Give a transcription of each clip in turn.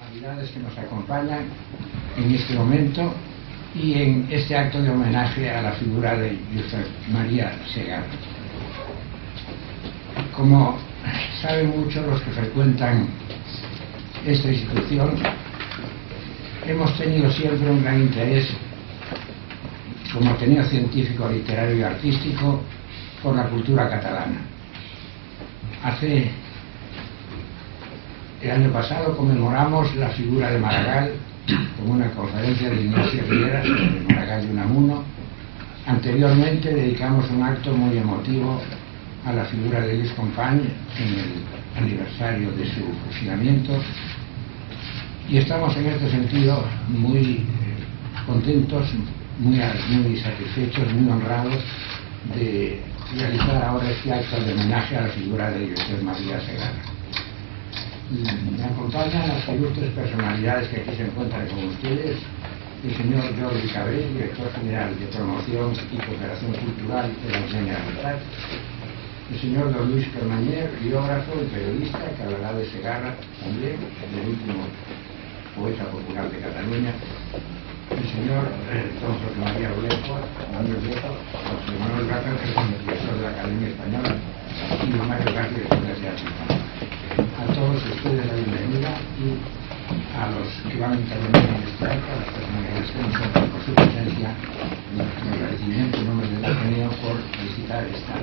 personalidades que nos acompañan en este momento y en este acto de homenaje a la figura de Josep María Segarra. Como saben muchos los que frecuentan esta institución, hemos tenido siempre un gran interés como Ateneo Científico, Literario y Artístico por la cultura catalana. El año pasado conmemoramos la figura de Maragall con una conferencia de Ignacio Rivera sobre Maragall y Unamuno. Anteriormente dedicamos un acto muy emotivo a la figura de Luis Companys en el aniversario de su fusilamiento, y estamos en este sentido muy contentos, muy satisfechos, muy honrados de realizar ahora este acto de homenaje a la figura de Josep María Segarra. Me acompañan las ilustres personalidades que aquí se encuentran con ustedes: el señor Jordi Cabré, director general de Promoción y Cooperación Cultural de la Generalitat; el señor don Luis Permanyer, biógrafo y periodista, que hablará de Segarra también, el último poeta popular de Cataluña; el señor don José María Blecua, José Manuel Gata, que es el director de la Academia Española, y don Mario García, director de Arte. A todos ustedes la bienvenida, y a los que van a intervenir en este acto, a las personalidades que nos honran por su presencia, nuestro agradecimiento en nombre del Ateneo por visitar esta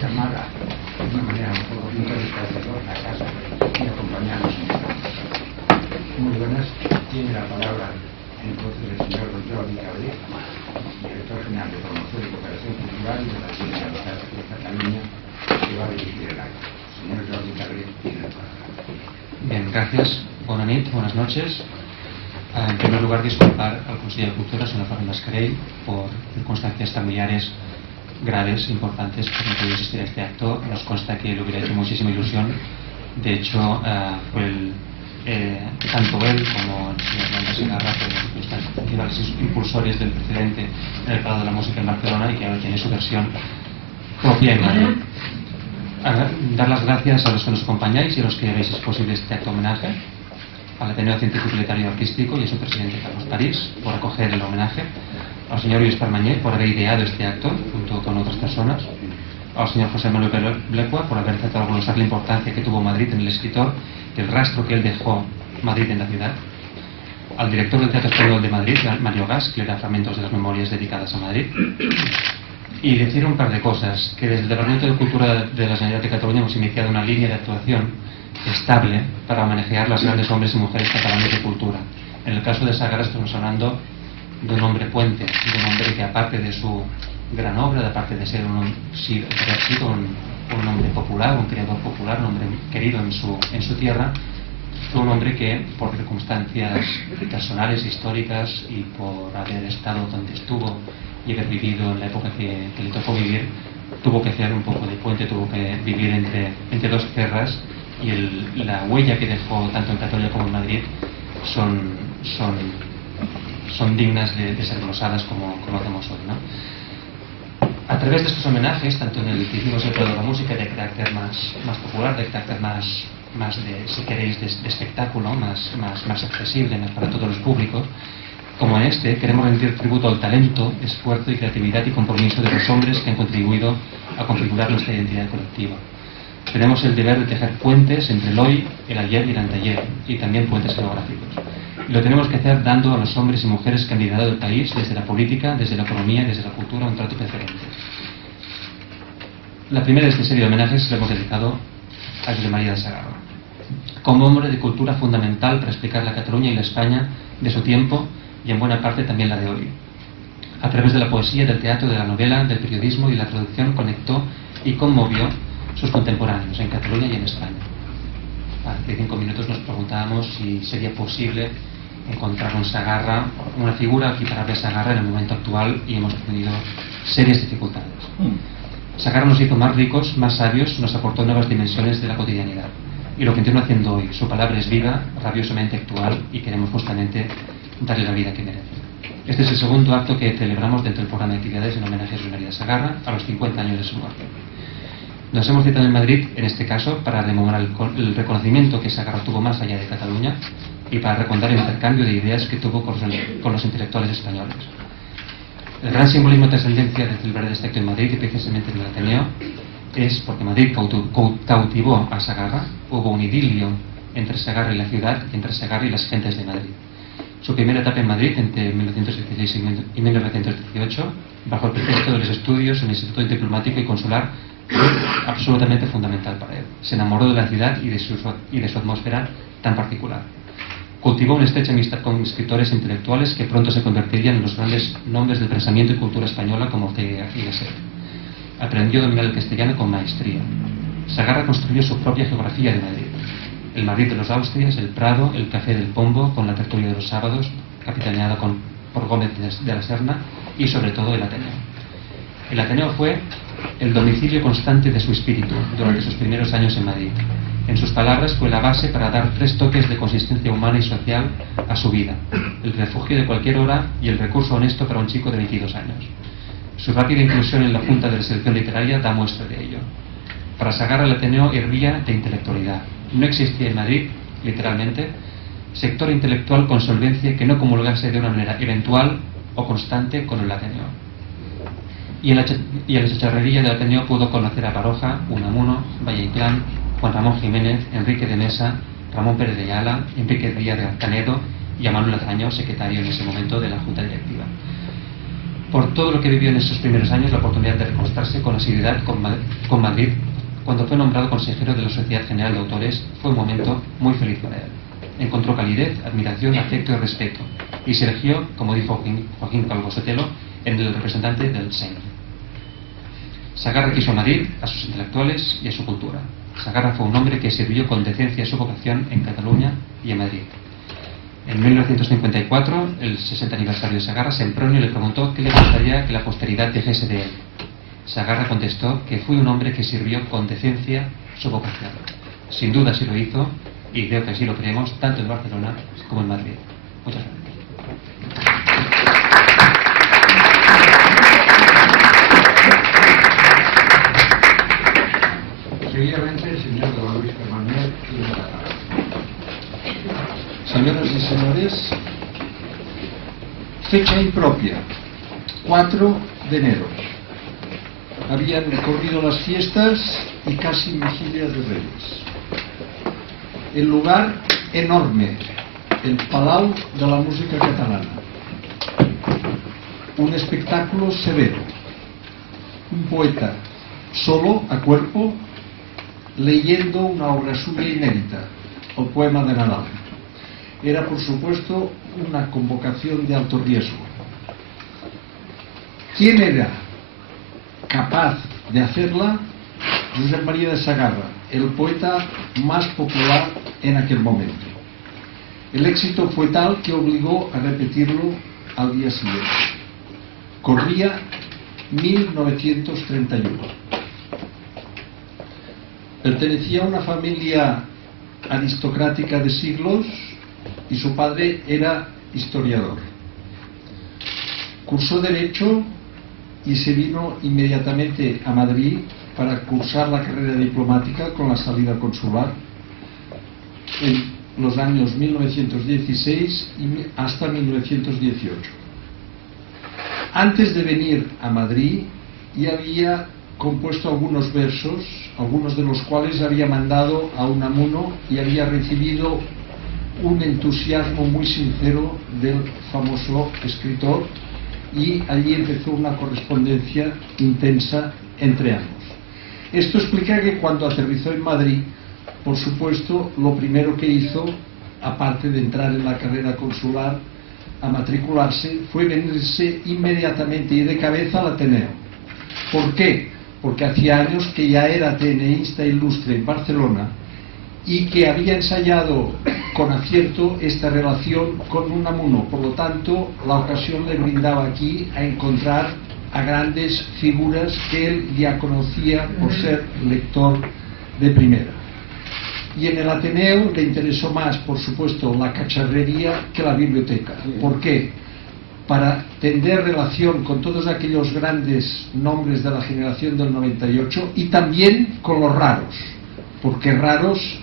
llamada de una manera un poco pintoresca a casa y acompañarnos en esta acto. Muy buenas. Tiene la palabra entonces el señor don Jordi Cabré, director general de Promoción y Cooperación Cultural de la Generalitat de Cataluña, que va a dirigir el acto. Señor Jordi Cabré, tiene la palabra. Bien, gracias. Bona nit, buenas noches. En primer lugar, disculpar al Consejo de Cultura, señor Ferran Mascarell, por circunstancias familiares graves, importantes, por no poder asistir a este acto. Nos consta que le hubiera hecho muchísima ilusión. De hecho, fue tanto él como el señor María Segarra fueron los principales impulsores del precedente en el Palau de la Música en Barcelona, y que ahora tiene su versión propia en Madrid. Dar las gracias a los que nos acompañáis y a los que veis posible este acto de homenaje, al Ateneo Científico, Literario y Artístico y a su presidente Carlos París por acoger el homenaje, al señor Luis Permanyer por haber ideado este acto junto con otras personas, al señor José Manuel Blecua por haber tratado de glosar la importancia que tuvo Madrid en el escritor y el rastro que él dejó Madrid en la ciudad, al director del Teatro Español de Madrid, Mario Gas, que le da fragmentos de las memorias dedicadas a Madrid. Y decir un par de cosas: que desde el Departamento de Cultura de la Generalitat de Cataluña hemos iniciado una línea de actuación estable para homenajear los grandes hombres y mujeres catalanes de cultura. En el caso de Segarra estamos hablando de un hombre puente, de un hombre que, aparte de su gran obra, aparte de ser un hombre popular, un creador popular, un hombre querido en su tierra, fue un hombre que, por circunstancias personales, históricas, y por haber estado donde estuvo y haber vivido en la época que le tocó vivir, tuvo que hacer un poco de puente, tuvo que vivir entre dos tierras, y la huella que dejó tanto en Cataluña como en Madrid son dignas de ser glosadas como hacemos hoy, ¿no? A través de estos homenajes, tanto en el que hicimos el Palau de la Música, de carácter más popular, de carácter más de, si queréis, de espectáculo, más accesible para todos los públicos, como en este, queremos rendir tributo al talento, esfuerzo y creatividad y compromiso de los hombres que han contribuido a configurar nuestra identidad colectiva. Tenemos el deber de tejer puentes entre el hoy, el ayer y el anteayer, y también puentes geográficos. Y lo tenemos que hacer dando a los hombres y mujeres que han liderado el país, desde la política, desde la economía y desde la cultura, un trato preferente. La primera de esta serie de homenajes la hemos dedicado a Josep María Segarra, como hombre de cultura fundamental para explicar la Cataluña y la España de su tiempo, y en buena parte también la de hoy. A través de la poesía, del teatro, de la novela, del periodismo y la traducción, conectó y conmovió sus contemporáneos en Cataluña y en España. Hace 5 minutos nos preguntábamos si sería posible encontrar un Segarra, una figura equiparable a Segarra en el momento actual, y hemos tenido serias dificultades. Segarra nos hizo más ricos, más sabios, nos aportó nuevas dimensiones de la cotidianidad. Y lo que continúa haciendo hoy, su palabra es viva, rabiosamente actual, y queremos justamente darle la vida que merece. Este es el segundo acto que celebramos dentro del programa de actividades en homenaje a Josep María Segarra a los 50 años de su muerte. Nos hemos citado en Madrid, en este caso, para rememorar el reconocimiento que Segarra tuvo más allá de Cataluña, y para recordar el intercambio de ideas que tuvo con los intelectuales españoles. El gran simbolismo de trascendencia de celebrar este acto en Madrid y precisamente en el Ateneo es porque Madrid cautivó a Segarra. Hubo un idilio entre Segarra y la ciudad y entre Segarra y las gentes de Madrid. Su primera etapa en Madrid, entre 1916 y 1918, bajo el pretexto de los estudios en el Instituto Diplomático y Consular, fue absolutamente fundamental para él. Se enamoró de la ciudad y de su atmósfera tan particular. Cultivó una estrecha amistad con escritores intelectuales que pronto se convertirían en los grandes nombres del pensamiento y cultura española como Ortega y Gasset. Aprendió a dominar el castellano con maestría. Segarra construyó su propia geografía de Madrid. El Madrid de los Austrias, el Prado, el Café del Pombo, con la tertulia de los sábados, capitaneada por Gómez de la Serna, y sobre todo el Ateneo. El Ateneo fue el domicilio constante de su espíritu durante sus primeros años en Madrid. En sus palabras, fue la base para dar 3 toques de consistencia humana y social a su vida: el refugio de cualquier hora y el recurso honesto para un chico de 22 años. Su rápida inclusión en la Junta de la Selección Literaria da muestra de ello. Para Segarra, el Ateneo hervía de intelectualidad. No existía en Madrid, literalmente, sector intelectual con solvencia que no comulgase de una manera eventual o constante con el Ateneo. Y en la chicharrería del Ateneo pudo conocer a Baroja, Unamuno, Valle Inclán, Juan Ramón Jiménez, Enrique de Mesa, Ramón Pérez de Ayala, Enrique Díaz de Canedo y a Manuel Atraño, secretario en ese momento de la Junta Directiva. Por todo lo que vivió en esos primeros años, la oportunidad de recostarse con asiduidad con Madrid, cuando fue nombrado consejero de la Sociedad General de Autores, fue un momento muy feliz para él. Encontró calidez, admiración, afecto y respeto, y se eligió, como dijo Joaquín Calvo Sotelo, en el representante del Seny. Segarra quiso a Madrid, a sus intelectuales y a su cultura. Segarra fue un hombre que sirvió con decencia su vocación en Cataluña y en Madrid. En 1954, el 60 aniversario de Segarra, Sempronio le preguntó qué le gustaría que la posteridad dijese de él. Segarra contestó que fue un hombre que sirvió con decencia su vocación. Sin duda así lo hizo, y creo que así lo creemos, tanto en Barcelona como en Madrid. Muchas gracias. Seguidamente, el señor don Luis Fernández tiene la palabra. Señoras y señores, fecha impropia, 4 de enero. Habían corrido las fiestas y casi vigilias de Reyes. El lugar enorme, el Palau de la Música Catalana. Un espectáculo severo. Un poeta solo, a cuerpo, leyendo una obra suya inédita, el poema de Nadal. Era, por supuesto, una convocación de alto riesgo. ¿Quién era capaz de hacerla? Josep María de Segarra, el poeta más popular en aquel momento. El éxito fue tal que obligó a repetirlo al día siguiente. Corría 1931. Pertenecía a una familia aristocrática de siglos y su padre era historiador. Cursó Derecho y se vino inmediatamente a Madrid para cursar la carrera diplomática con la salida consular en los años 1916 hasta 1918. Antes de venir a Madrid ya había compuesto algunos versos, algunos de los cuales había mandado a Unamuno y había recibido un entusiasmo muy sincero del famoso escritor, y allí empezó una correspondencia intensa entre ambos. Esto explica que cuando aterrizó en Madrid, por supuesto, lo primero que hizo, aparte de entrar en la carrera consular a matricularse, fue venirse inmediatamente y de cabeza al Ateneo. ¿Por qué? Porque hacía años que ya era ateneísta ilustre en Barcelona y que había ensayado con acierto esta relación con Unamuno. Por lo tanto, la ocasión le brindaba aquí a encontrar a grandes figuras que él ya conocía por ser lector de primera. Y en el Ateneo le interesó más, por supuesto, la cacharrería que la biblioteca. ¿Por qué? Para tender relación con todos aquellos grandes nombres de la generación del 98 y también con los raros, porque raros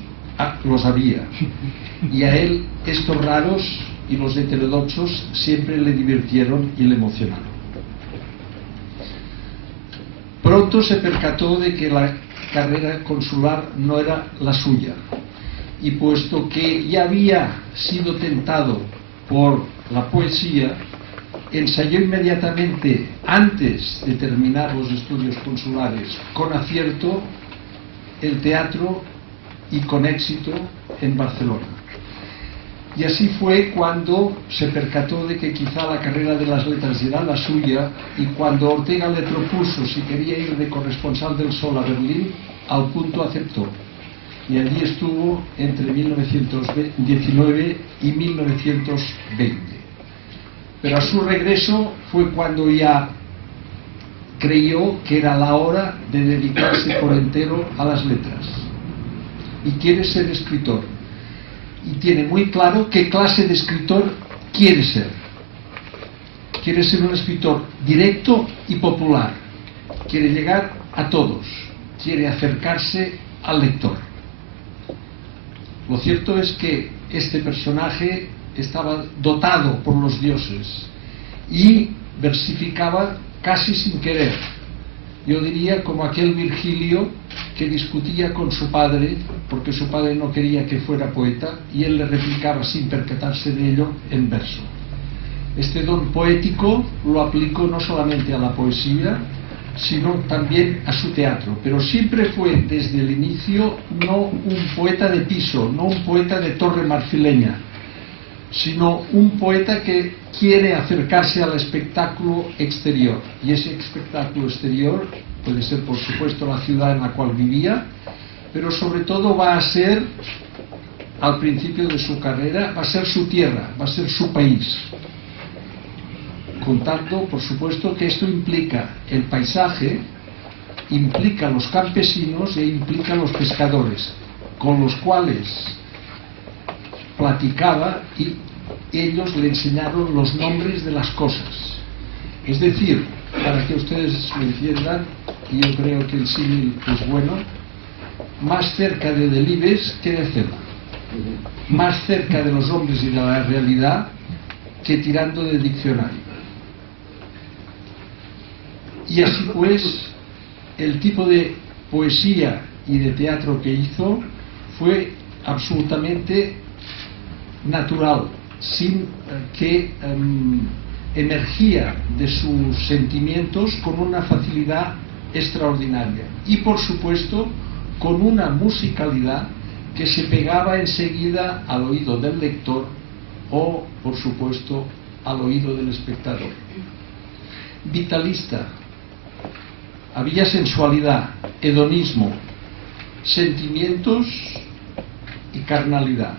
los había. y a él estos raros y los heterodoxos siempre le divirtieron y le emocionaron. Pronto se percató de que la carrera consular no era la suya, y puesto que ya había sido tentado por la poesía, ensayó inmediatamente, antes de terminar los estudios consulares, con acierto, el teatro y con éxito en Barcelona. Y así fue cuando se percató de que quizá la carrera de las letras era la suya, y cuando Ortega le propuso si quería ir de corresponsal del Sol a Berlín, al punto aceptó. Y allí estuvo entre 1919 y 1920. Pero a su regreso fue cuando ya creyó que era la hora de dedicarse por entero a las letras. Y quiere ser escritor. Y tiene muy claro qué clase de escritor quiere ser. Quiere ser un escritor directo y popular. Quiere llegar a todos. Quiere acercarse al lector. Lo cierto es que este personaje estaba dotado por los dioses y versificaba casi sin querer. Yo diría como aquel Virgilio que discutía con su padre porque su padre no quería que fuera poeta y él le replicaba sin percatarse de ello en verso. Este don poético lo aplicó no solamente a la poesía, sino también a su teatro, pero siempre fue desde el inicio no un poeta de piso, no un poeta de torre marfileña, sino un poeta que quiere acercarse al espectáculo exterior. Y ese espectáculo exterior puede ser, por supuesto, la ciudad en la cual vivía, pero sobre todo va a ser, al principio de su carrera, va a ser su tierra, va a ser su país. Contando, por supuesto, que esto implica el paisaje, implica los campesinos e implica los pescadores, con los cuales platicaba y ellos le enseñaron los nombres de las cosas. Es decir, para que ustedes lo entiendan, y yo creo que el símil es bueno, más cerca de Delibes que de Cela, más cerca de los hombres y de la realidad que tirando del diccionario. Y así pues, el tipo de poesía y de teatro que hizo fue absolutamente natural, sin que emergía de sus sentimientos con una facilidad extraordinaria y por supuesto con una musicalidad que se pegaba enseguida al oído del lector o por supuesto al oído del espectador. Vitalista, había sensualidad, hedonismo, sentimientos y carnalidad.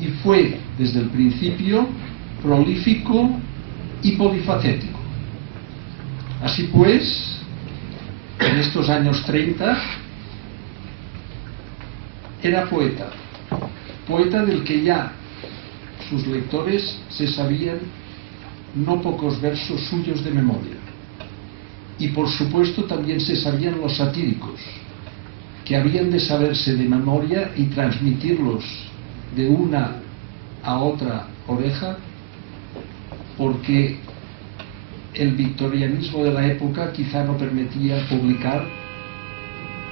Y fue, desde el principio, prolífico y polifacético. Así pues, en estos años 30, era poeta. Poeta del que ya sus lectores se sabían no pocos versos suyos de memoria. Y por supuesto también se sabían los satíricos, que habían de saberse de memoria y transmitirlos de una a otra oreja, porque el victorianismo de la época quizá no permitía publicar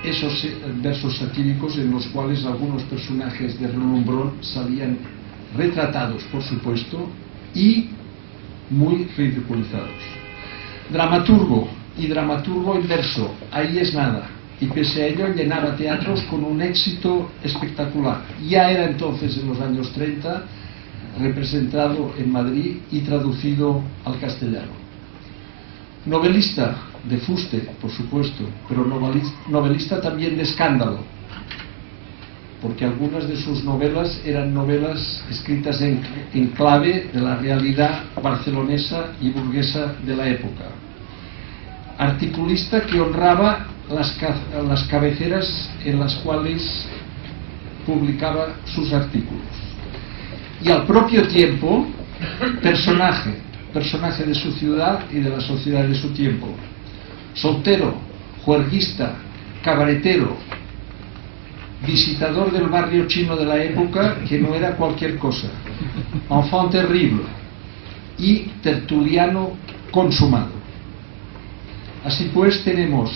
esos versos satíricos en los cuales algunos personajes de relumbrón salían retratados, por supuesto, y muy ridiculizados. Dramaturgo y dramaturgo en verso, ahí es nada. Y pese a ello llenaba teatros con un éxito espectacular. Ya era entonces, en los años 30, representado en Madrid y traducido al castellano. Novelista de fuste, por supuesto, pero novelista también de escándalo, porque algunas de sus novelas eran novelas escritas en clave de la realidad barcelonesa y burguesa de la época. Articulista que honraba las cabeceras en las cuales publicaba sus artículos. Y al propio tiempo, personaje de su ciudad y de la sociedad de su tiempo. Soltero, juerguista, cabaretero, visitador del barrio chino de la época, que no era cualquier cosa, enfant terrible y tertuliano consumado. Así pues, tenemos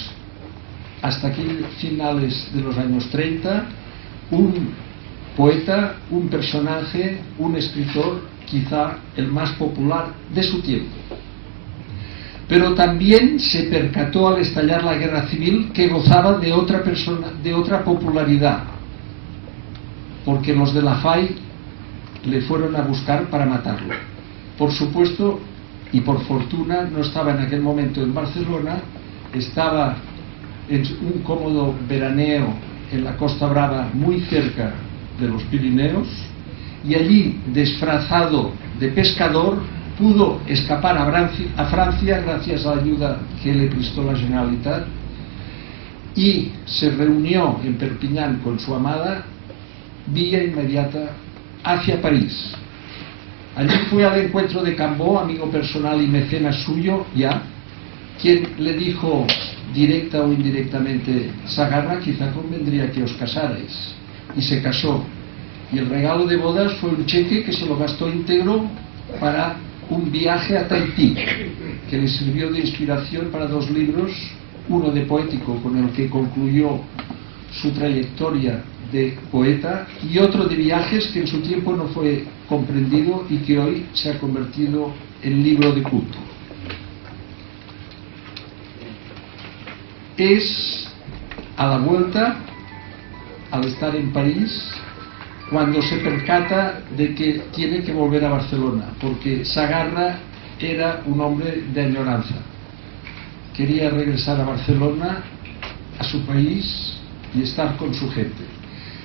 hasta aquí finales de los años 30 un poeta, un personaje, un escritor, quizá el más popular de su tiempo. Pero también se percató al estallar la guerra civil que gozaba de otra popularidad, porque los de la FAI le fueron a buscar para matarlo. Por supuesto, y por fortuna, no estaba en aquel momento en Barcelona, estaba en un cómodo veraneo en la Costa Brava, muy cerca de los Pirineos, y allí, disfrazado de pescador, pudo escapar a Francia gracias a la ayuda que le prestó la Generalitat, y se reunió en Perpiñán con su amada, vía inmediata hacia París. Allí fue al encuentro de Cambó, amigo personal y mecenas suyo ya, quien le dijo directa o indirectamente: Sagarra, quizá convendría que os casarais. Y se casó, y el regalo de bodas fue un cheque que se lo gastó íntegro para un viaje a Tahití, que le sirvió de inspiración para 2 libros, uno de poético, con el que concluyó su trayectoria de poeta, y otro de viajes, que en su tiempo no fue comprendido y que hoy se ha convertido en libro de culto. Es a la vuelta, al estar en París, cuando se percata de que tiene que volver a Barcelona, porque Sagarra era un hombre de añoranza. Quería regresar a Barcelona, a su país, y estar con su gente.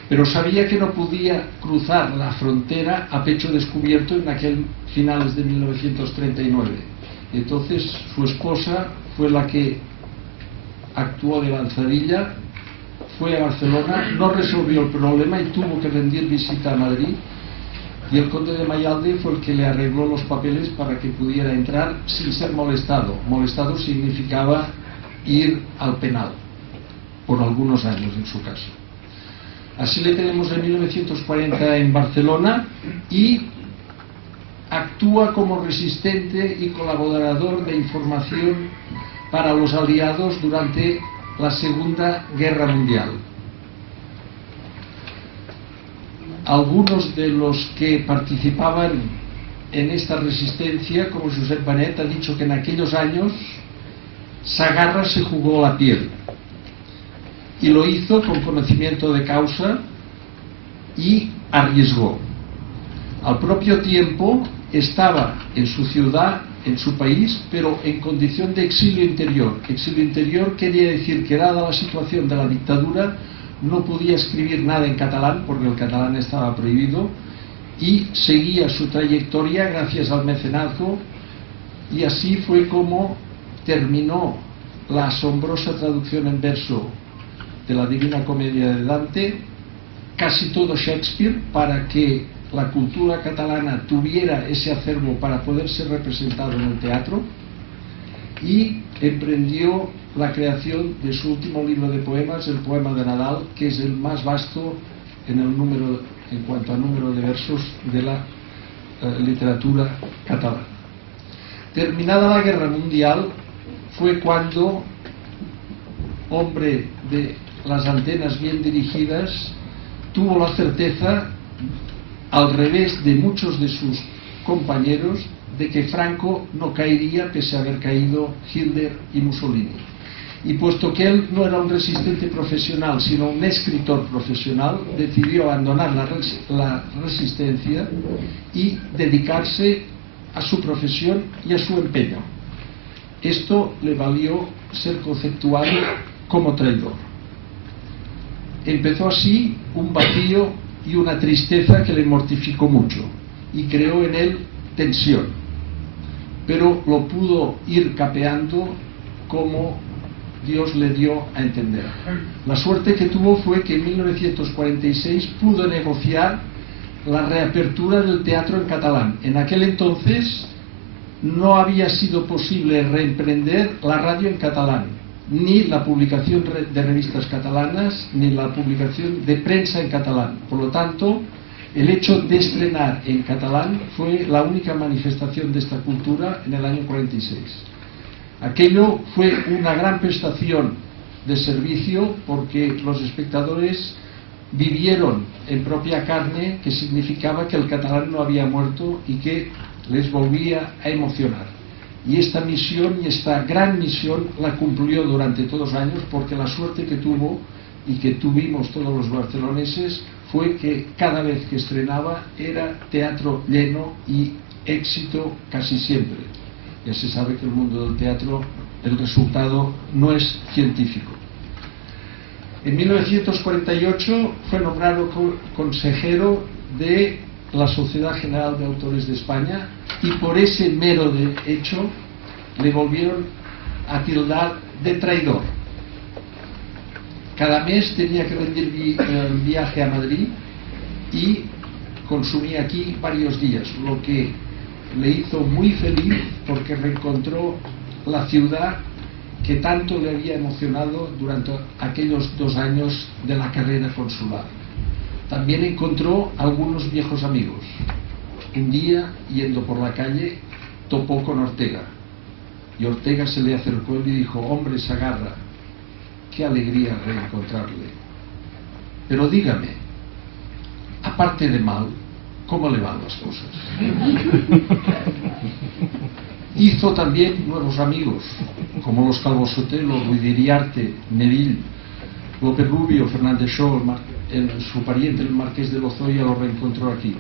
Pero sabía que no podía cruzar la frontera a pecho descubierto en aquel finales de 1939. Entonces su esposa fue la que actuó de lanzadilla, fue a Barcelona, no resolvió el problema y tuvo que rendir visita a Madrid, y el conde de Mayalde fue el que le arregló los papeles para que pudiera entrar sin ser molestado. Molestado significaba ir al penal, por algunos años en su caso. Así le tenemos en 1940 en Barcelona, y actúa como resistente y colaborador de información para los aliados durante la Segunda Guerra Mundial. Algunos de los que participaban en esta resistencia, como Josep Benet, ha dicho que en aquellos años Sagarra se jugó la piel, y lo hizo con conocimiento de causa y arriesgó. Al propio tiempo estaba en su ciudad, en su país, pero en condición de exilio interior. Exilio interior quería decir que, dada la situación de la dictadura, no podía escribir nada en catalán, porque el catalán estaba prohibido, y seguía su trayectoria gracias al mecenazgo, y así fue como terminó la asombrosa traducción en verso de la Divina Comedia de Dante, casi todo Shakespeare, para que la cultura catalana tuviera ese acervo para poder ser representado en el teatro, y emprendió la creación de su último libro de poemas, el Poema de Nadal, que es el más vasto en cuanto a número de versos de la literatura catalana. Terminada la Guerra Mundial, fue cuando, hombre de las antenas bien dirigidas, tuvo la certeza, al revés de muchos de sus compañeros, de que Franco no caería pese a haber caído Hitler y Mussolini. Y puesto que él no era un resistente profesional, sino un escritor profesional, decidió abandonar la resistencia y dedicarse a su profesión y a su empeño. Esto le valió ser conceptuado como traidor. Empezó así un vacío y una tristeza que le mortificó mucho, y creó en él tensión, pero lo pudo ir capeando como Dios le dio a entender. La suerte que tuvo fue que en 1946 pudo negociar la reapertura del teatro en catalán. En aquel entonces no había sido posible reemprender la radio en catalán, ni la publicación de revistas catalanas, ni la publicación de prensa en catalán. Por lo tanto, el hecho de estrenar en catalán fue la única manifestación de esta cultura en el año 46. Aquello fue una gran prestación de servicio porque los espectadores vivieron en propia carne que significaba que el catalán no había muerto y que les volvía a emocionar. Y esta misión y esta gran misión la cumplió durante todos los años, porque la suerte que tuvo y que tuvimos todos los barceloneses fue que cada vez que estrenaba era teatro lleno y éxito casi siempre. Ya se sabe que el mundo del teatro, el resultado no es científico. En 1948 fue nombrado consejero de la Sociedad General de Autores de España, y por ese mero hecho le volvieron a tildar de traidor. Cada mes tenía que rendir viaje a Madrid y consumía aquí varios días, lo que le hizo muy feliz porque reencontró la ciudad que tanto le había emocionado durante aquellos 2 años de la carrera consular. También encontró algunos viejos amigos. Un día, yendo por la calle, topó con Ortega. Y Ortega se le acercó y le dijo: hombre Sagarra, qué alegría reencontrarle. Pero dígame, aparte de mal, ¿cómo le van las cosas? Hizo también nuevos amigos, como los Calvo Sotelo, Ruiz de Iriarte, Neville, López Rubio, Fernández Shaw, su pariente, el marqués de Lozoya, lo reencontró aquí.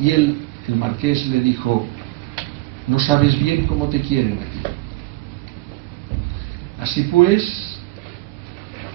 Y el marqués le dijo: no sabes bien cómo te quieren aquí. Así pues,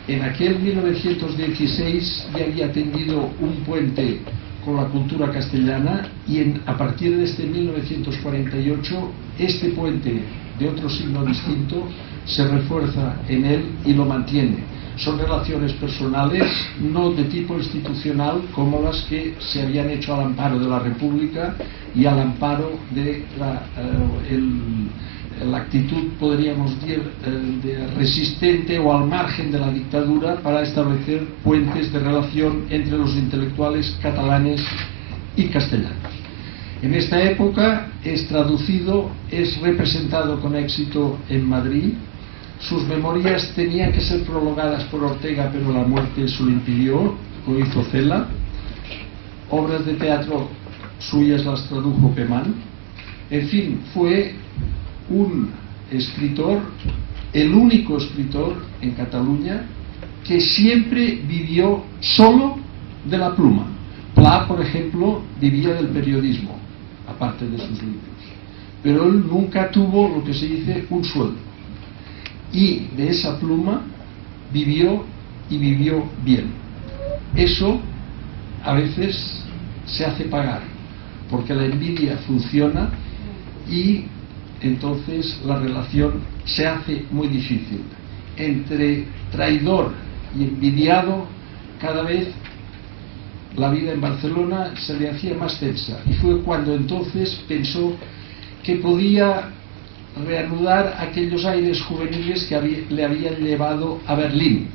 en aquel 1916 ya había tendido un puente con la cultura castellana, y a partir de este 1948 este puente de otro signo distinto se refuerza en él y lo mantiene. Son relaciones personales, no de tipo institucional como las que se habían hecho al amparo de la República y al amparo de la actitud, podríamos decir, de resistente o al margen de la dictadura, para establecer puentes de relación entre los intelectuales catalanes y castellanos. En esta época es traducido, es representado con éxito en Madrid. Sus memorias tenían que ser prologadas por Ortega, pero la muerte se lo impidió, lo hizo Cela. Obras de teatro suyas las tradujo Pemán. En fin, fue un escritor, el único escritor en Cataluña que siempre vivió solo de la pluma. Pla, por ejemplo, vivía del periodismo, aparte de sus libros. Pero él nunca tuvo lo que se dice un sueldo. Y de esa pluma vivió, y vivió bien. Eso a veces se hace pagar, porque la envidia funciona y entonces la relación se hace muy difícil. Entre traidor y envidiado, cada vez la vida en Barcelona se le hacía más tensa, y fue cuando entonces pensó que podía reanudar aquellos aires juveniles que le habían llevado a Berlín.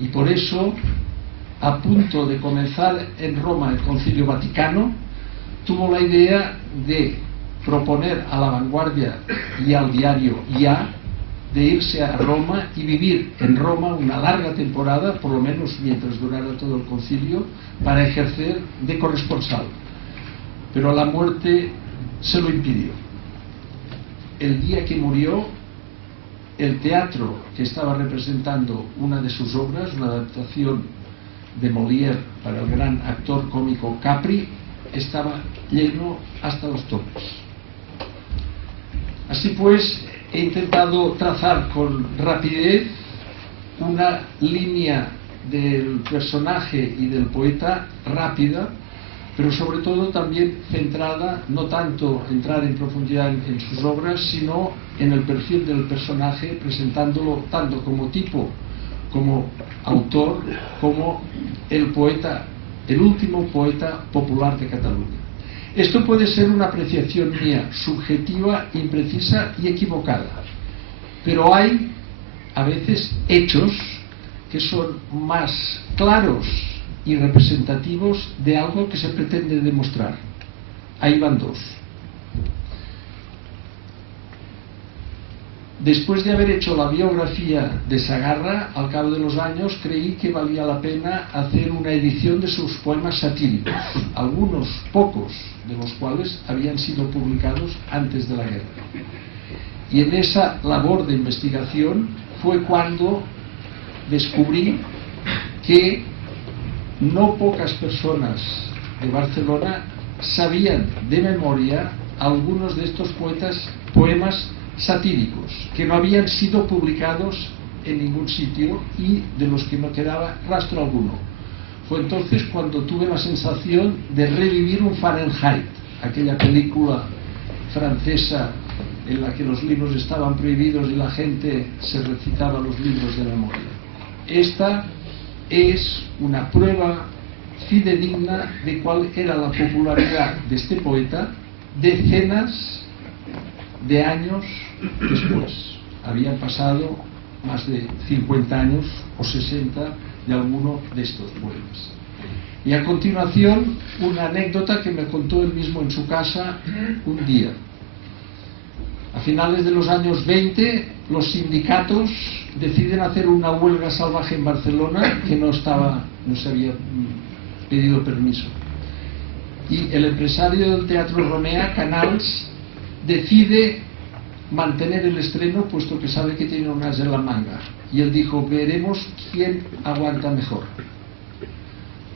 Y por eso, a punto de comenzar en Roma el Concilio Vaticano, tuvo la idea de proponer a La Vanguardia y al diario Ya de irse a Roma y vivir en Roma una larga temporada, por lo menos mientras durara todo el concilio, para ejercer de corresponsal. Pero la muerte se lo impidió. El día que murió, el teatro que estaba representando una de sus obras, una adaptación de Molière para el gran actor cómico Capri, estaba lleno hasta los topes. Así pues, he intentado trazar con rapidez una línea del personaje y del poeta rápida, pero sobre todo también centrada, no tanto entrar en profundidad en sus obras, sino en el perfil del personaje, presentándolo tanto como tipo, como autor, como el poeta, el último poeta popular de Cataluña. Esto puede ser una apreciación mía, subjetiva, imprecisa y equivocada, pero hay a veces hechos que son más claros y representativos de algo que se pretende demostrar. Ahí van dos. Después de haber hecho la biografía de Sagarra, al cabo de los años creí que valía la pena hacer una edición de sus poemas satíricos, algunos pocos de los cuales habían sido publicados antes de la guerra. Y en esa labor de investigación fue cuando descubrí que no pocas personas de Barcelona sabían de memoria algunos de estos poemas satíricos que no habían sido publicados en ningún sitio y de los que no quedaba rastro alguno. Fue entonces cuando tuve la sensación de revivir un Fahrenheit, aquella película francesa en la que los libros estaban prohibidos y la gente se recitaba los libros de memoria. Esta es una prueba fidedigna de cuál era la popularidad de este poeta decenas de años después. Habían pasado más de 50 años o 60 de alguno de estos poemas. Y a continuación, una anécdota que me contó él mismo en su casa un día. A finales de los años 20, los sindicatos deciden hacer una huelga salvaje en Barcelona que no se había pedido permiso. Y el empresario del Teatro Romea, Canals, decide mantener el estreno puesto que sabe que tiene un as en la manga. Y él dijo: veremos quién aguanta mejor.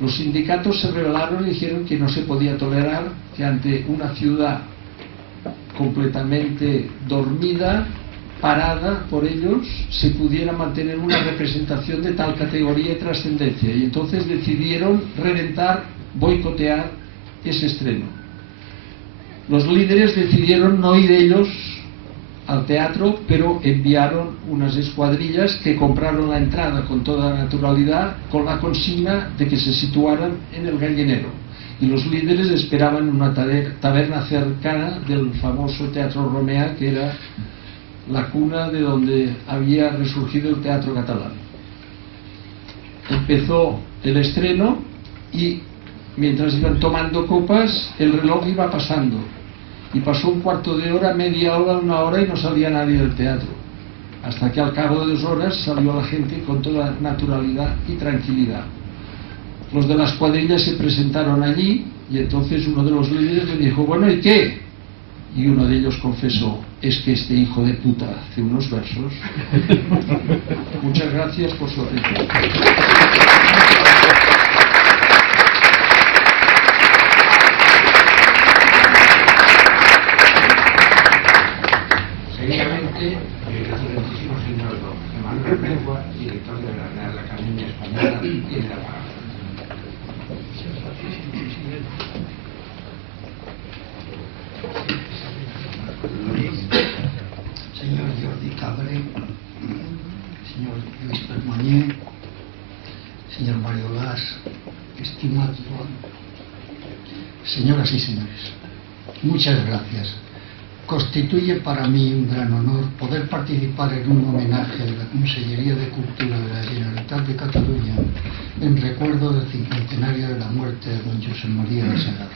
Los sindicatos se rebelaron y dijeron que no se podía tolerar que ante una ciudad completamente dormida, parada por ellos, se pudiera mantener una representación de tal categoría y trascendencia. Y entonces decidieron reventar, boicotear ese estreno. Los líderes decidieron no ir ellos al teatro, pero enviaron unas escuadrillas que compraron la entrada con toda naturalidad, con la consigna de que se situaran en el Gallinero. Y los líderes esperaban en una taberna cercana del famoso Teatro Romea, que era la cuna de donde había resurgido el teatro catalán. Empezó el estreno y mientras iban tomando copas, el reloj iba pasando. Y pasó un cuarto de hora, media hora, una hora y no salía nadie del teatro. Hasta que al cabo de 2 horas salió la gente con toda naturalidad y tranquilidad. Los de las cuadrillas se presentaron allí y entonces uno de los líderes le dijo: bueno, ¿y qué? Y uno de ellos confesó: es que este hijo de puta hace unos versos. Muchas gracias por su atención. Seguidamente, el excelentísimo señor Emanuel Mengua, director de la Real Academia Española, tiene la palabra. Señor Jordi Cabré, señor Luis Permoñé, señor Mario Las, estimado, señoras y señores, muchas gracias. Constituye para mí un gran honor poder participar en un homenaje de la Consellería de Cultura de la Generalitat de Cataluña en recuerdo del 50º de la muerte de don Josep María de Sagarra.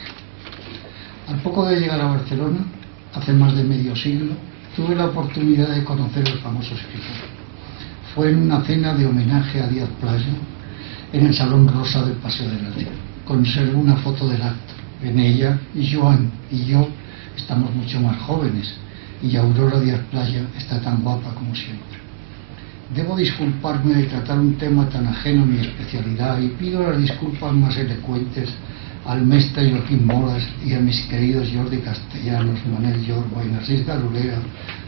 Al poco de llegar a Barcelona, hace más de medio siglo, tuve la oportunidad de conocer al famoso escritor. Fue en una cena de homenaje a Díaz Playa en el Salón Rosa del Paseo de Gracia. Conservo una foto del acto. En ella, Joan y yo estamos mucho más jóvenes y Aurora Díaz Playa está tan guapa como siempre. Debo disculparme de tratar un tema tan ajeno a mi especialidad y pido las disculpas más elocuentes al mestre Joaquín Molas y a mis queridos Jordi Castellanos, Manel Yorba y Narcís Garolera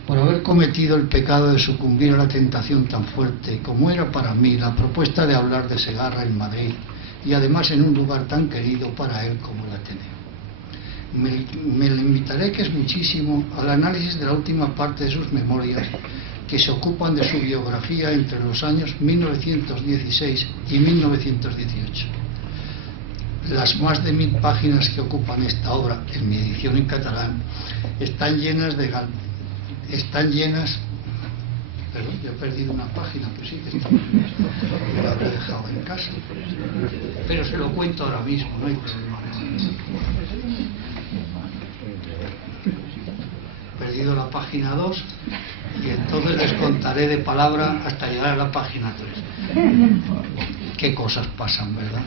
por haber cometido el pecado de sucumbir a la tentación tan fuerte como era para mí la propuesta de hablar de Segarra en Madrid y además en un lugar tan querido para él como el Ateneo. Me limitaré, que es muchísimo, al análisis de la última parte de sus memorias que se ocupan de su biografía entre los años 1916 y 1918. Las más de 1000 páginas que ocupan esta obra, en mi edición en catalán, están llenas Pero yo he perdido una página, pues sí que está. Yo la habré dejado en casa. Pero se lo cuento ahora mismo, no hay problema. He perdido la página 2 y entonces les contaré de palabra hasta llegar a la página 3. Qué cosas pasan, ¿verdad?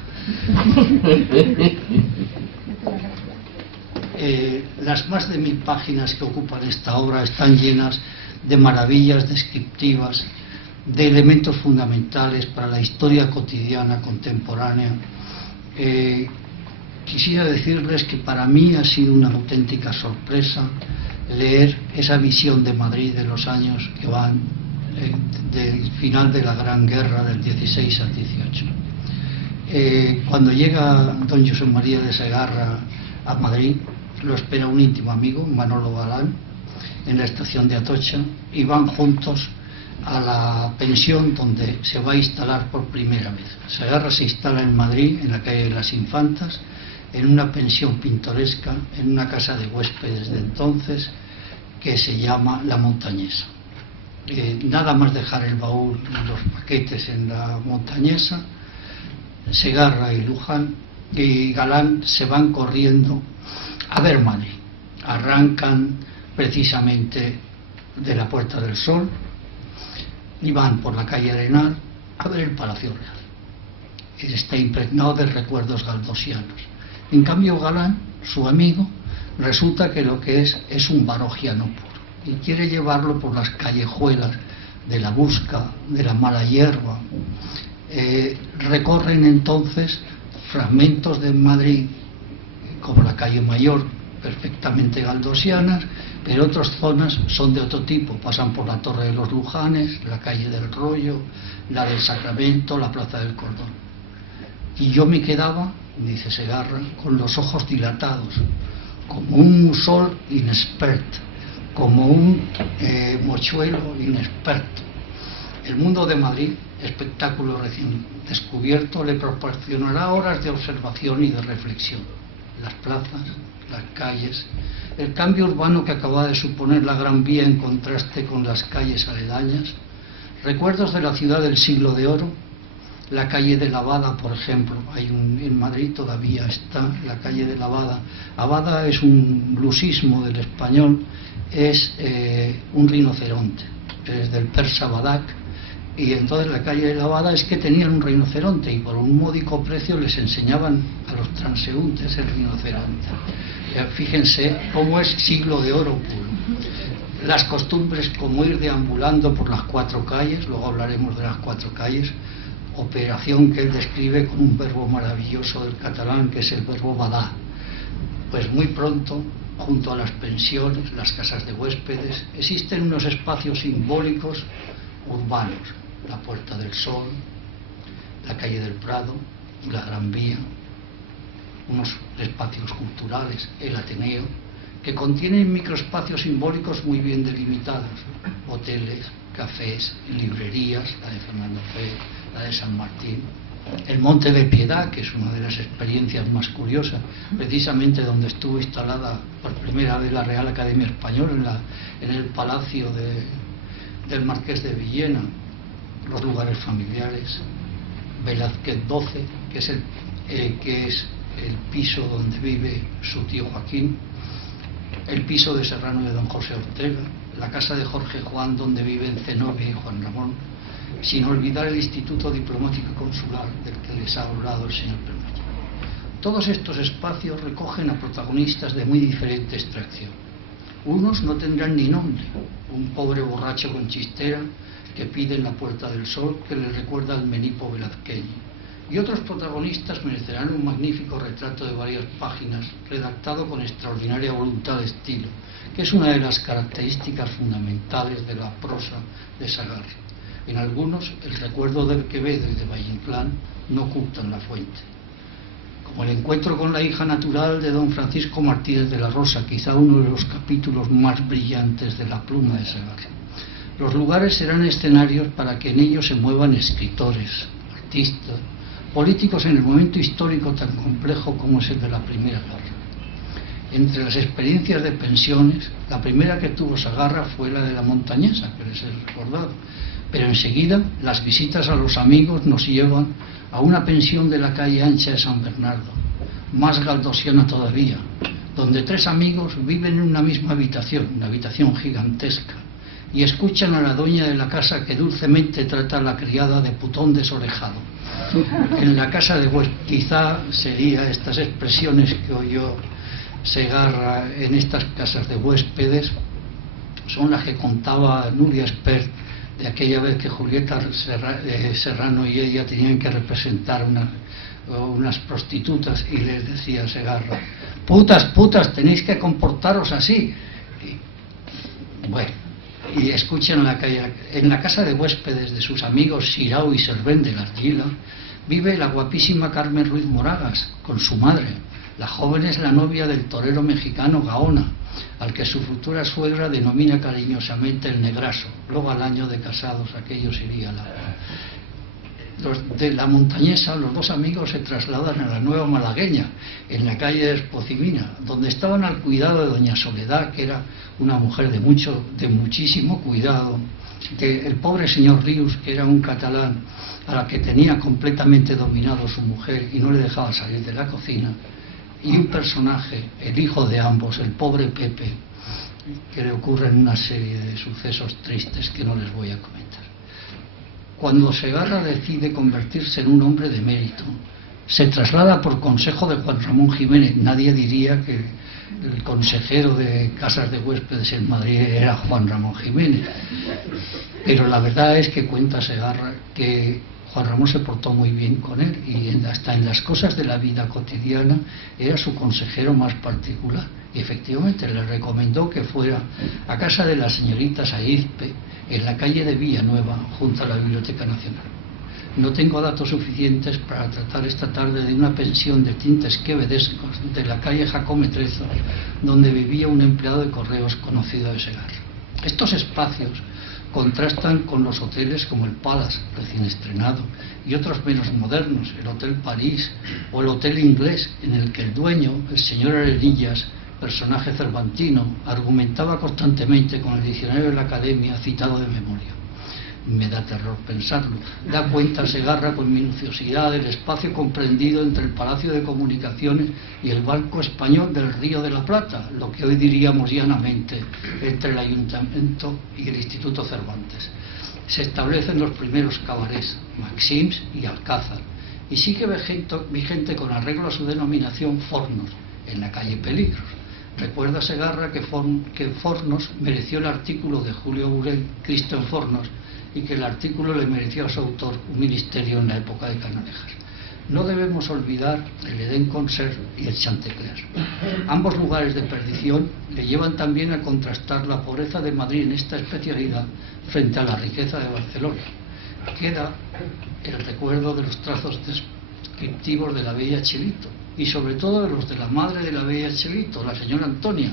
Las más de 1000 páginas que ocupan esta obra están llenas de maravillas descriptivas, de elementos fundamentales para la historia cotidiana contemporánea. Quisiera decirles que para mí ha sido una auténtica sorpresa leer esa visión de Madrid de los años que van del final de la Gran Guerra del 16 al 18. Cuando llega don José María de Segarra a Madrid, lo espera un íntimo amigo, Manolo Galán, en la estación de Atocha, y van juntos a la pensión donde se va a instalar por primera vez. Segarra se instala en Madrid, en la calle de las Infantas, en una pensión pintoresca, en una casa de huéspedes de entonces, que se llama La Montañesa. Nada más dejar el baúl y los paquetes en La Montañesa, Segarra y Luján y Galán se van corriendo a ver Madrid. Arrancan precisamente de la Puerta del Sol y van por la calle Arenal a ver el Palacio Real. Está impregnado de recuerdos galdosianos. En cambio Galán, su amigo, resulta que lo que es un barogiano puro y quiere llevarlo por las callejuelas de la Busca, de la Mala Hierba. Recorren entonces fragmentos de Madrid como la calle Mayor, perfectamente galdosianas, pero otras zonas son de otro tipo, pasan por la Torre de los Lujanes, la calle del Rollo, la del Sacramento, la Plaza del Cordón. Y yo me quedaba, dice Segarra, con los ojos dilatados, como un musol inexperto, como un mochuelo inexperto. El mundo de Madrid, espectáculo recién descubierto, le proporcionará horas de observación y de reflexión. Las plazas, las calles, el cambio urbano que acaba de suponer la Gran Vía en contraste con las calles aledañas, recuerdos de la ciudad del siglo de oro, la calle de la Abada, por ejemplo. En Madrid todavía está la calle de la Abada. Abada es un blusismo del español, es un rinoceronte, es del persa Badak, y entonces la calle de la Abada es que tenían un rinoceronte y por un módico precio les enseñaban a los transeúntes el rinoceronte. Fíjense cómo es siglo de oro puro. Las costumbres como ir deambulando por las 4 calles, luego hablaremos de las 4 calles, operación que él describe con un verbo maravilloso del catalán que es el verbo badar. Pues muy pronto, junto a las pensiones, las casas de huéspedes, existen unos espacios simbólicos urbanos, la Puerta del Sol, la calle del Prado, la Gran Vía, unos espacios culturales, el Ateneo, que contienen microespacios simbólicos muy bien delimitados, hoteles, cafés, librerías, la de Fernando Fe, la de San Martín, el Monte de Piedad, que es una de las experiencias más curiosas, precisamente donde estuvo instalada por primera vez la Real Academia Española, en el palacio del Marqués de Villena, los lugares familiares, Velázquez 12, que es el piso donde vive su tío Joaquín, el piso de Serrano de don José Ortega, la casa de Jorge Juan donde viven Zenobia y Juan Ramón, sin olvidar el Instituto Diplomático y Consular del que les ha hablado el señor Permayo. Todos estos espacios recogen a protagonistas de muy diferente extracción. Unos no tendrán ni nombre, un pobre borracho con chistera que pide en la Puerta del Sol que le recuerda al menipo velazqueño. Y otros protagonistas merecerán un magnífico retrato de varias páginas, redactado con extraordinaria voluntad de estilo, que es una de las características fundamentales de la prosa de Segarra. En algunos, el recuerdo del Quevedo y de Valle Inclán no ocultan la fuente. Como el encuentro con la hija natural de don Francisco Martínez de la Rosa, quizá uno de los capítulos más brillantes de la pluma de Segarra. Los lugares serán escenarios para que en ellos se muevan escritores, artistas, políticos en el momento histórico tan complejo como es el de la Primera Guerra. Entre las experiencias de pensiones, la primera que tuvo Segarra fue la de la Montañesa, que les he recordado. Pero enseguida las visitas a los amigos nos llevan a una pensión de la calle ancha de San Bernardo, más galdosiana todavía, donde 3 amigos viven en una misma habitación, una habitación gigantesca, y escuchan a la dueña de la casa que dulcemente trata a la criada de putón desorejado. En la casa de huéspedes, quizá sería estas expresiones que oyó Segarra en estas casas de huéspedes, son las que contaba Nuria Espert de aquella vez que Julieta Serrano y ella tenían que representar unas prostitutas, y les decía Segarra: putas, putas, tenéis que comportaros así. Bueno, y escuchen en la casa de huéspedes de sus amigos Sirao y Servén de la Argila vive la guapísima Carmen Ruiz Moragas con su madre. La joven es la novia del torero mexicano Gaona, al que su futura suegra denomina cariñosamente el Negraso. Luego, al año de casados, aquello sería de la Montañesa. Los 2 amigos se trasladan a la Nueva Malagueña, en la calle de Espocimina, donde estaban al cuidado de doña Soledad, que era una mujer de muchísimo cuidado, el pobre señor Rius, que era un catalán a la que tenía completamente dominado su mujer y no le dejaba salir de la cocina, y un personaje, el hijo de ambos, el pobre Pepe, que le ocurren una serie de sucesos tristes que no les voy a comentar. Cuando Segarra decide convertirse en un hombre de mérito, se traslada por consejo de Juan Ramón Jiménez. Nadie diría que el consejero de casas de huéspedes en Madrid era Juan Ramón Jiménez, pero la verdad es que cuenta Segarra que Juan Ramón se portó muy bien con él, y hasta en las cosas de la vida cotidiana era su consejero más particular. Y efectivamente le recomendó que fuera a casa de la señorita Saizpe, en la calle de Villanueva, junto a la Biblioteca Nacional. No tengo datos suficientes para tratar esta tarde de una pensión de tintes quevedescos de la calle Jacome Trezos, donde vivía un empleado de correos conocido de Segarra. Estos espacios contrastan con los hoteles como el Palace, recién estrenado, y otros menos modernos, el Hotel París o el Hotel Inglés, en el que el dueño, el señor Arenillas, personaje cervantino, argumentaba constantemente con el diccionario de la Academia citado de memoria. Me da terror pensarlo. Da cuenta Segarra con minuciosidad del espacio comprendido entre el Palacio de Comunicaciones y el Banco Español del Río de la Plata, lo que hoy diríamos llanamente entre el Ayuntamiento y el Instituto Cervantes. Se establecen los primeros cabarets, Maxims y Alcázar, y sigue vigente con arreglo a su denominación Fornos, en la calle Peligros. Recuerda Segarra que Fornos mereció el artículo de Julio Burel, Cristo en Fornos, y que el artículo le mereció a su autor un ministerio en la época de Canalejas. No debemos olvidar el Edén Concert y el Chantecler. Ambos lugares de perdición le llevan también a contrastar la pobreza de Madrid en esta especialidad frente a la riqueza de Barcelona. Queda el recuerdo de los trazos descriptivos de la bella Chelito, y sobre todo de los de la madre de la bella Chelito, la señora Antonia,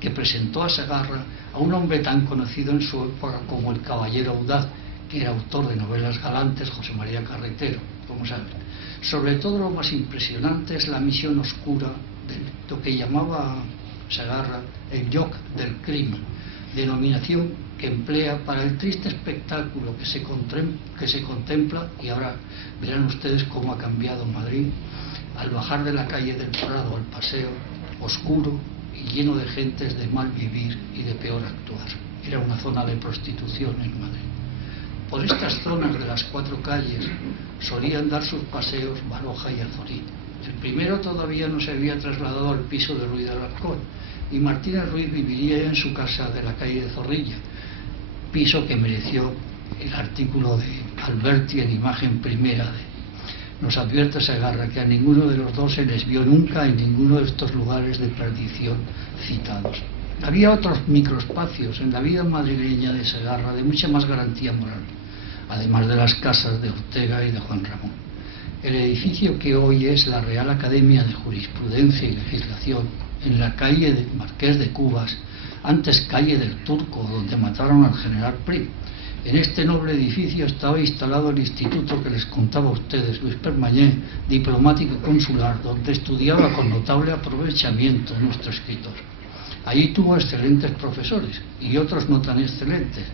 que presentó a Segarra a un hombre tan conocido en su época como el Caballero Audaz, que era autor de novelas galantes, José María Carretero, como saben. Sobre todo lo más impresionante es la misión oscura de lo que llamaba Segarra el yoc del crimen, denominación que emplea para el triste espectáculo que se contempla, y ahora verán ustedes cómo ha cambiado Madrid, al bajar de la calle del Prado al paseo, oscuro y lleno de gentes de mal vivir y de peor actuar. Era una zona de prostitución en Madrid. Por estas zonas de las 4 calles solían dar sus paseos Baroja y Azorín. El primero todavía no se había trasladado al piso de Ruiz de Alarcón, y Martínez Ruiz viviría en su casa de la calle de Zorrilla, piso que mereció el artículo de Alberti en Imagen Primera. Nos advierte Segarra que a ninguno de los dos se les vio nunca en ninguno de estos lugares de perdición citados. Había otros microespacios en la vida madrileña de Segarra de mucha más garantía moral, además de las casas de Ortega y de Juan Ramón. El edificio que hoy es la Real Academia de Jurisprudencia y Legislación, en la calle de Marqués de Cubas, antes calle del Turco, donde mataron al general Prim, En este noble edificio estaba instalado el instituto que les contaba a ustedes, Luis Permañé, diplomático y consular, donde estudiaba con notable aprovechamiento nuestro escritor. Allí tuvo excelentes profesores y otros no tan excelentes.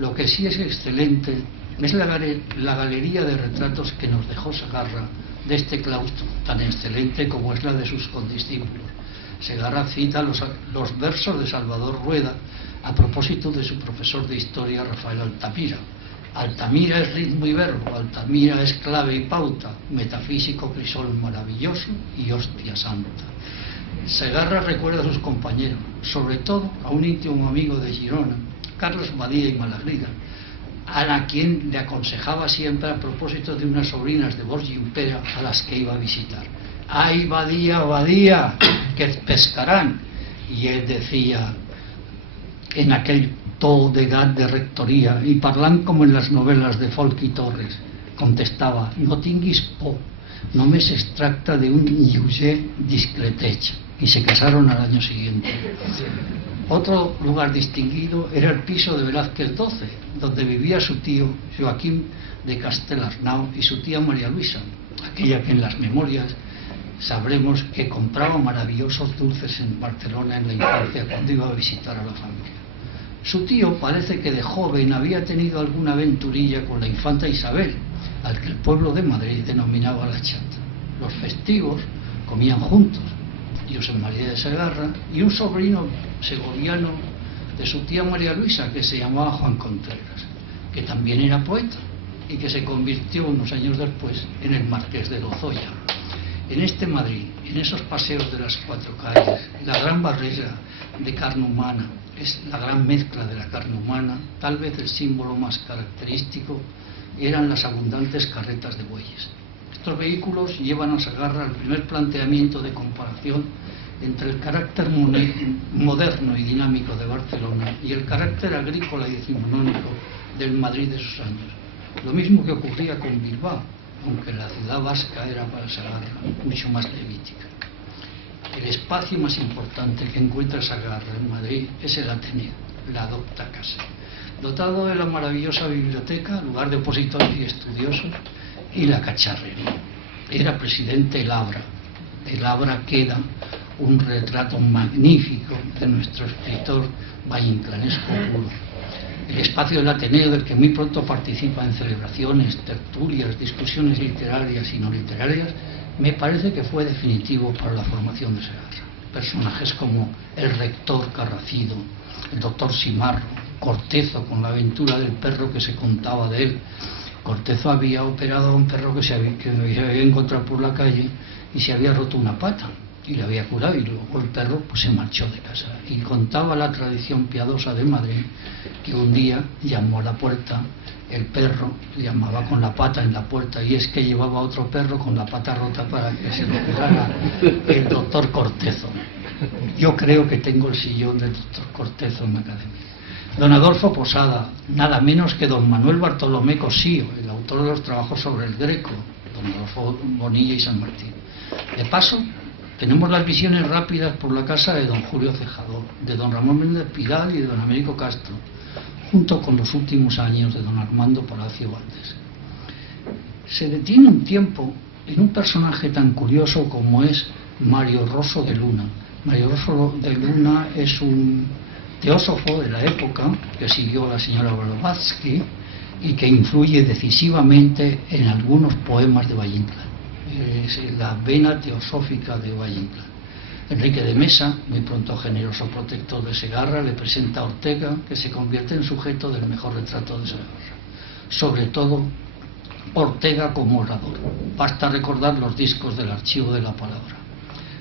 Lo que sí es excelente es la galería de retratos que nos dejó Segarra de este claustro, tan excelente como es la de sus condiscípulos. Segarra cita los versos de Salvador Rueda a propósito de su profesor de historia, Rafael Altamira. Altamira es ritmo y verbo, Altamira es clave y pauta, metafísico crisol maravilloso y hostia santa. Segarra recuerda a sus compañeros, sobre todo a un íntimo amigo de Girona, Carlos Badía y Malagrida, a quien le aconsejaba siempre a propósito de unas sobrinas de Borja Impera a las que iba a visitar. ¡Ay, Badía, Badía, que pescarán! Y él decía, en aquel to de gat de rectoría, y parlant como en las novelas de Folk y Torres, contestaba, no tinguis por, només es tracta de un lleuger discreteig, y se casaron al año siguiente. Otro lugar distinguido era el piso de Velázquez XII, donde vivía su tío Joaquín de Castellarnau y su tía María Luisa, aquella que en las memorias sabremos que compraba maravillosos dulces en Barcelona en la infancia cuando iba a visitar a la familia. Su tío parece que de joven había tenido alguna aventurilla con la infanta Isabel, al que el pueblo de Madrid denominaba la chata. Los festivos comían juntos, José María de Segarra y un sobrino segoviano de su tía María Luisa, que se llamaba Juan Contreras, que también era poeta y que se convirtió unos años después en el Marqués de Lozoya. En este Madrid, en esos paseos de las cuatro calles, la gran barrera de carne humana, es la gran mezcla de la carne humana, tal vez el símbolo más característico eran las abundantes carretas de bueyes. Estos vehículos llevan a Segarra al primer planteamiento de comparación entre el carácter moderno y dinámico de Barcelona y el carácter agrícola y decimonónico del Madrid de sus años. Lo mismo que ocurría con Bilbao, aunque la ciudad vasca era para Segarra mucho más levítica. El espacio más importante que encuentra Segarra en Madrid es el Ateneo, la docta casa, dotado de la maravillosa biblioteca, lugar de opositores y estudiosos, y la cacharrería. Era presidente el Abra queda un retrato magnífico de nuestro escritor vallinclanesco puro. El espacio del Ateneo, del que muy pronto participa en celebraciones, tertulias, discusiones literarias y no literarias, me parece que fue definitivo para la formación de Segarra. Personajes como el rector Carracido, el doctor Simarro, Cortezo, con la aventura del perro que se contaba de él. Cortezo había operado a un perro que se había encontrado por la calle y se había roto una pata y le había curado, y luego el perro pues se marchó de casa. Y contaba la tradición piadosa de Madrid que un día llamó a la puerta el perro, llamaba con la pata en la puerta, y es que llevaba otro perro con la pata rota para que se lo curara el doctor Cortezo. Yo creo que tengo el sillón del doctor Cortezo en la academia. Don Adolfo Posada, nada menos que don Manuel Bartolomé Cosío, el autor de los trabajos sobre el Greco, don Adolfo Bonilla y San Martín. De paso, tenemos las visiones rápidas por la casa de don Julio Cejador, de don Ramón Méndez Pidal y de don Américo Castro, junto con los últimos años de don Armando Palacio Valdés. Se detiene un tiempo en un personaje tan curioso como es Mario Rosso de Luna. Mario Rosso de Luna es un teósofo de la época que siguió a la señora Blavatsky y que influye decisivamente en algunos poemas de Valle Inclán. Es la vena teosófica de Valle Inclán. Enrique de Mesa, muy pronto generoso protector de Segarra, le presenta a Ortega, que se convierte en sujeto del mejor retrato de Segarra. Sobre todo Ortega como orador. Basta recordar los discos del Archivo de la Palabra.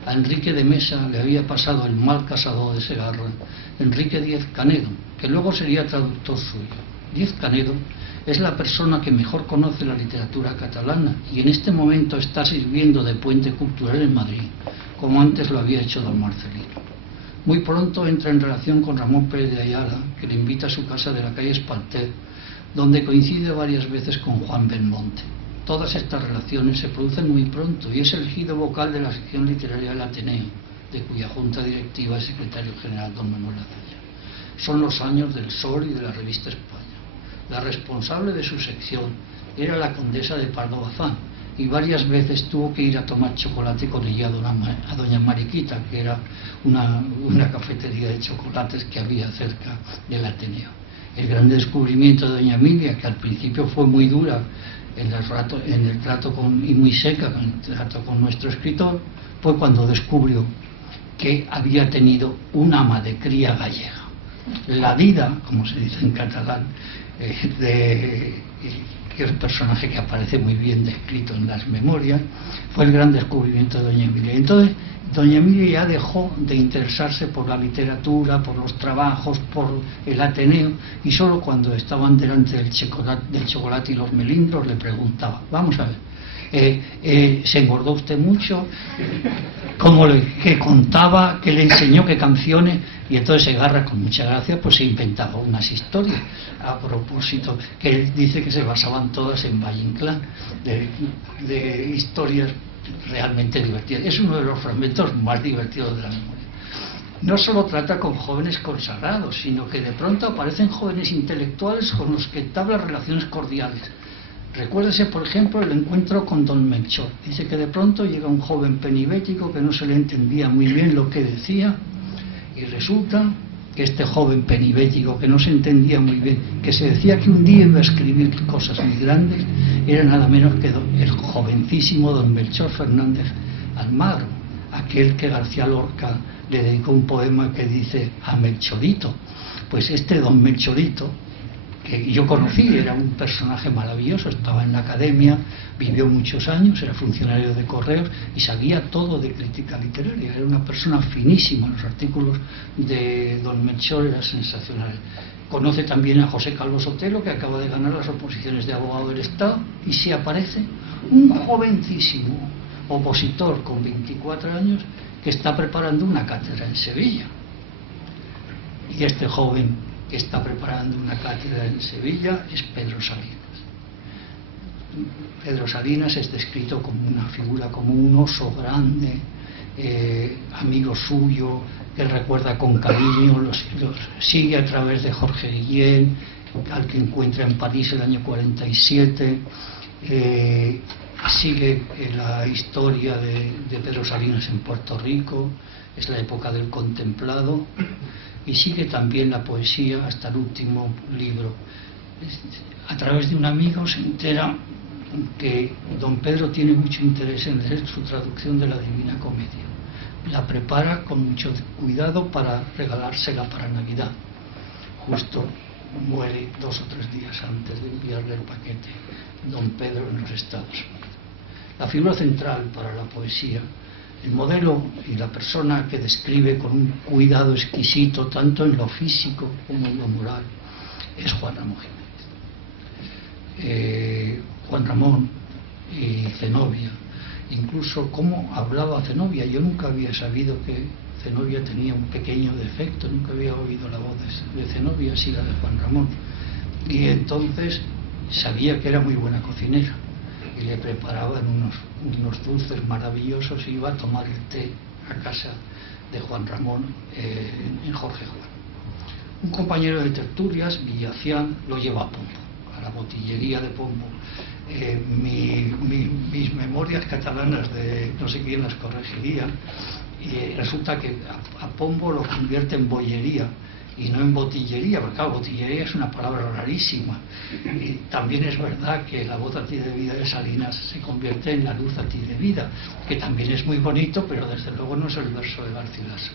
A Enrique de Mesa le había pasado el mal casado de Segarra, Enrique Díez Canedo, que luego sería traductor suyo. Díez Canedo es la persona que mejor conoce la literatura catalana y en este momento está sirviendo de puente cultural en Madrid, como antes lo había hecho don Marcelino. Muy pronto entra en relación con Ramón Pérez de Ayala, que le invita a su casa de la calle Espalter, donde coincide varias veces con Juan Belmonte. Todas estas relaciones se producen muy pronto y es elegido vocal de la sección literaria del Ateneo, de cuya junta directiva es secretario general don Manuel Azalla. Son los años del Sol y de la revista España. La responsable de su sección era la condesa de Pardo Bazán, y varias veces tuvo que ir a tomar chocolate con ella a doña Mariquita, que era una cafetería de chocolates que había cerca del Ateneo. El gran descubrimiento de doña Emilia, que al principio fue muy dura en el trato y muy seca en el trato con nuestro escritor, fue cuando descubrió que había tenido un ama de cría gallega. La vida, como se dice en catalán, que es un personaje que aparece muy bien descrito en las memorias, fue el gran descubrimiento de doña Emilia. Entonces, doña Emilia ya dejó de interesarse por la literatura, por los trabajos, por el Ateneo, y solo cuando estaban delante del chocolate y los melindros le preguntaba: vamos a ver, ¿se engordó usted mucho? ¿Qué contaba? ¿Qué le enseñó? ¿Qué canciones? Y entonces Segarra, con mucha gracia, pues se inventaba unas historias a propósito, que él dice que se basaban todas en Valle Inclán, de historias realmente divertidas. Es uno de los fragmentos más divertidos de la memoria. No solo trata con jóvenes consagrados, sino que de pronto aparecen jóvenes intelectuales con los que entabla relaciones cordiales. Recuérdese, por ejemplo, el encuentro con don Melchor. Dice que de pronto llega un joven penibético que no se le entendía muy bien lo que decía, y resulta que este joven penibético que no se entendía muy bien, que se decía que un día iba a escribir cosas muy grandes, era nada menos que el jovencísimo don Melchor Fernández Almagro, aquel que García Lorca le dedicó un poema que dice a Melchorito. Pues este don Melchorito, que yo conocí, era un personaje maravilloso, estaba en la academia, vivió muchos años, era funcionario de correos y sabía todo de crítica literaria, era una persona finísima. Los artículos de don Melchor eran sensacionales. Conoce también a José Calvo Sotelo, que acaba de ganar las oposiciones de abogado del Estado, y se aparece un jovencísimo opositor con 24 años que está preparando una cátedra en Sevilla. Y este joven que está preparando una cátedra en Sevilla es Pedro Salinas. Pedro Salinas es descrito como una figura, como un oso grande, amigo suyo, que recuerda con cariño, los sigue a través de Jorge Guillén, al que encuentra en París el año 47, sigue la historia de Pedro Salinas en Puerto Rico, es la época del contemplado, y sigue también la poesía hasta el último libro. A través de un amigo se entera que don Pedro tiene mucho interés en leer su traducción de la Divina Comedia. La prepara con mucho cuidado para regalársela para Navidad. Justo muere 2 o 3 días antes de enviarle el paquete don Pedro en los Estados Unidos. La figura central para la poesía, el modelo y la persona que describe con un cuidado exquisito tanto en lo físico como en lo moral, es Juan Ramón Jiménez. Juan Ramón y Zenobia, incluso cómo hablaba Zenobia. Yo nunca había sabido que Zenobia tenía un pequeño defecto, nunca había oído la voz de Zenobia, sí la de Juan Ramón. Y entonces sabía que era muy buena cocinera y le preparaban unos dulces maravillosos, y iba a tomar el té a casa de Juan Ramón en Jorge Juan. Un compañero de tertulias, Villacián, lo lleva a Pombo, a la botillería de Pombo. Mis memorias catalanas de no sé quién las corregiría, y resulta que a Pombo lo convierte en bollería y no en botillería, porque claro, botillería es una palabra rarísima. Y también es verdad que la voz a ti de vida de Salinas se convierte en la luz a ti de vida, que también es muy bonito, pero desde luego no es el verso de Garcilaso,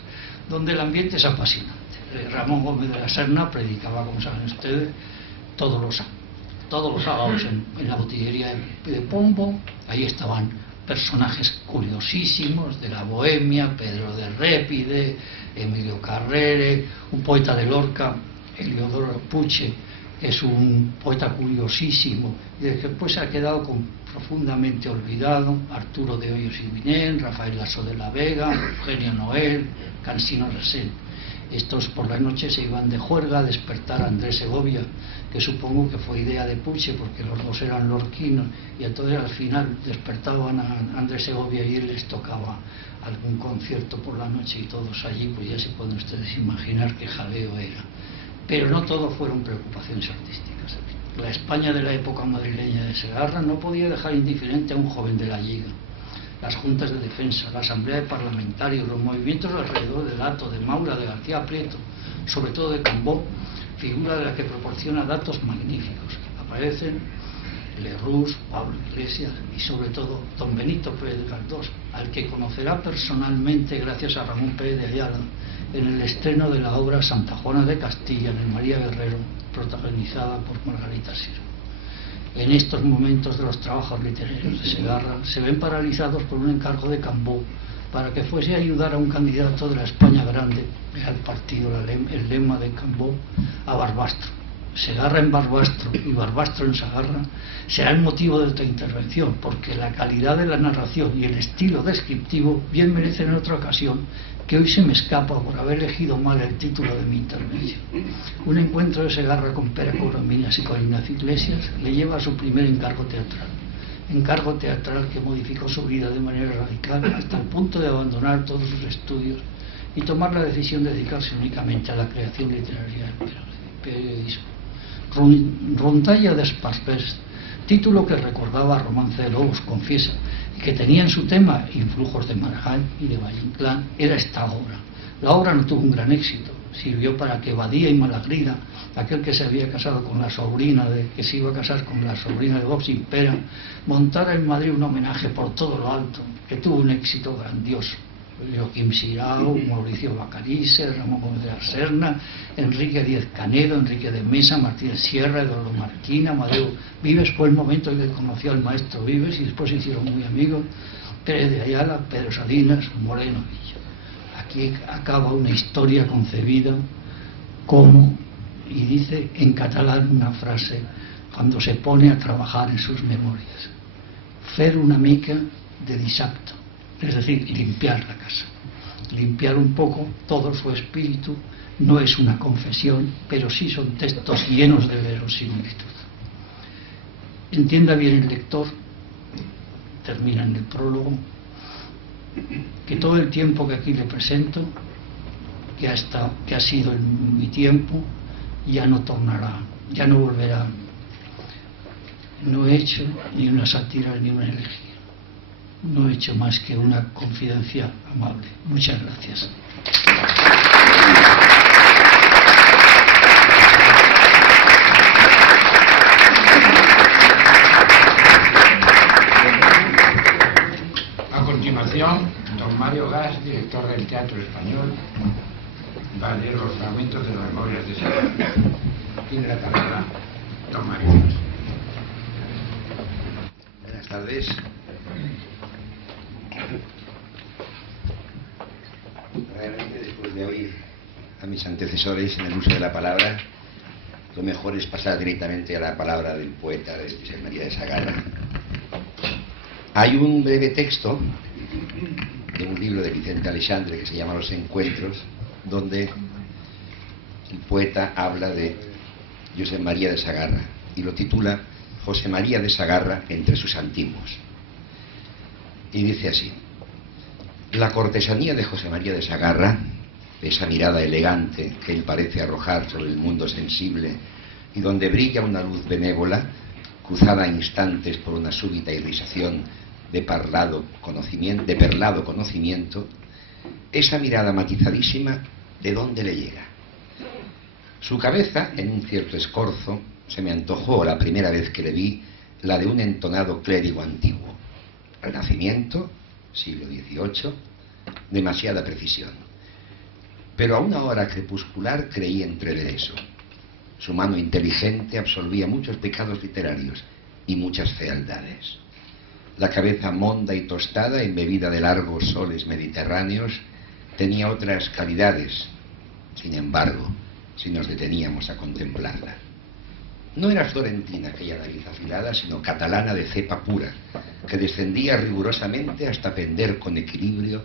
donde el ambiente es apasionante. Ramón Gómez de la Serna predicaba, como saben ustedes, todos los sábados en la botillería de Pombo. Ahí estaban personajes curiosísimos de la bohemia, Pedro de Répide, Emilio Carrere, un poeta de Lorca, Eliodoro Puche, es un poeta curiosísimo, y después se ha quedado profundamente olvidado, Arturo de Hoyos y Vinén, Rafael Lasso de la Vega, Eugenio Noel, Cansino Resén. Estos por la noche se iban de juerga a despertar a Andrés Segovia, que supongo que fue idea de Puche porque los dos eran lorquinos, y entonces al final despertaban a Andrés Segovia y él les tocaba algún concierto por la noche, y todos allí, pues ya se pueden ustedes imaginar qué jaleo era. Pero no todo fueron preocupaciones artísticas. La España de la época madrileña de Segarra no podía dejar indiferente a un joven de la Lliga. Las juntas de defensa, la asamblea de parlamentarios, los movimientos alrededor de Lato, de Maura, de García Prieto, sobre todo de Cambó, figura de la que proporciona datos magníficos. Aparecen Lerroux, Pablo Iglesias y sobre todo don Benito Pérez Galdós, al que conocerá personalmente gracias a Ramón Pérez de Ayala en el estreno de la obra Santa Juana de Castilla en el María Guerrero, protagonizada por Margarita Siro. En estos momentos de los trabajos literarios de Segarra se ven paralizados por un encargo de Cambó para que fuese a ayudar a un candidato de la España Grande, era el partido, el lema de Cambó, a Barbastro. Segarra en Barbastro y Barbastro en Segarra será el motivo de esta intervención, porque la calidad de la narración y el estilo descriptivo bien merecen en otra ocasión, que hoy se me escapa por haber elegido mal el título de mi intervención. Un encuentro de Segarra con Pere Corominas y con Ignacio Iglesias le lleva a su primer encargo teatral que modificó su vida de manera radical hasta el punto de abandonar todos sus estudios y tomar la decisión de dedicarse únicamente a la creación literaria del periodismo. Rondalla d'Esparpers, título que recordaba a Romance de Lobos, confiesa, y que tenía en su tema influjos de Maragall y de Valle Inclán, era esta obra. La obra no tuvo un gran éxito, sirvió para que Badía y Malagrida, aquel que se había casado con la sobrina que se iba a casar con la sobrina de Box Impera, montara en Madrid un homenaje por todo lo alto, que tuvo un éxito grandioso. Joaquim Sirao, Mauricio Bacarice, Ramón Gómez de la Serna, Enrique Díez Canedo, Enrique de Mesa, Martínez Sierra, Eduardo Marquina, Amadeo Vives. Fue el momento en que conoció al maestro Vives y después se hicieron muy amigos. Pérez de Ayala, Pedro Salinas, Moreno Villa. Aquí acaba una historia concebida como, y dice en catalán una frase cuando se pone a trabajar en sus memorias: fer una mica de dissabte. Es decir, limpiar la casa, limpiar un poco todo su espíritu. No es una confesión, pero sí son textos llenos de verosimilitud. Entienda bien el lector, termina en el prólogo, que todo el tiempo que aquí le presento, que ha sido en mi tiempo, ya no tornará, ya no volverá. No he hecho ni una sátira ni una elegía. No he hecho más que una confidencia amable. Muchas gracias. A continuación, don Mario Gas, director del Teatro Español, va a leer los fragmentos de las memorias de Segarra. Tiene la palabra don Mario. Buenas tardes. Realmente, después de oír a mis antecesores en el uso de la palabra, lo mejor es pasar directamente a la palabra del poeta de José María de Segarra. Hay un breve texto de un libro de Vicente Aleixandre que se llama Los Encuentros, donde el poeta habla de José María de Segarra y lo titula José María de Segarra entre sus antiguos. Y dice así: la cortesanía de José María de Segarra, esa mirada elegante que él parece arrojar sobre el mundo sensible y donde brilla una luz benévola, cruzada a instantes por una súbita irisación de perlado conocimiento, esa mirada matizadísima, ¿de dónde le llega? Su cabeza, en un cierto escorzo, se me antojó la primera vez que le vi la de un entonado clérigo antiguo. Renacimiento, siglo XVIII, demasiada precisión. Pero a una hora crepuscular creí entrever eso. Su mano inteligente absolvía muchos pecados literarios y muchas fealdades. La cabeza monda y tostada, embebida de largos soles mediterráneos, tenía otras calidades, sin embargo, si nos deteníamos a contemplarla. No era florentina aquella nariz afilada, sino catalana de cepa pura, que descendía rigurosamente hasta pender con equilibrio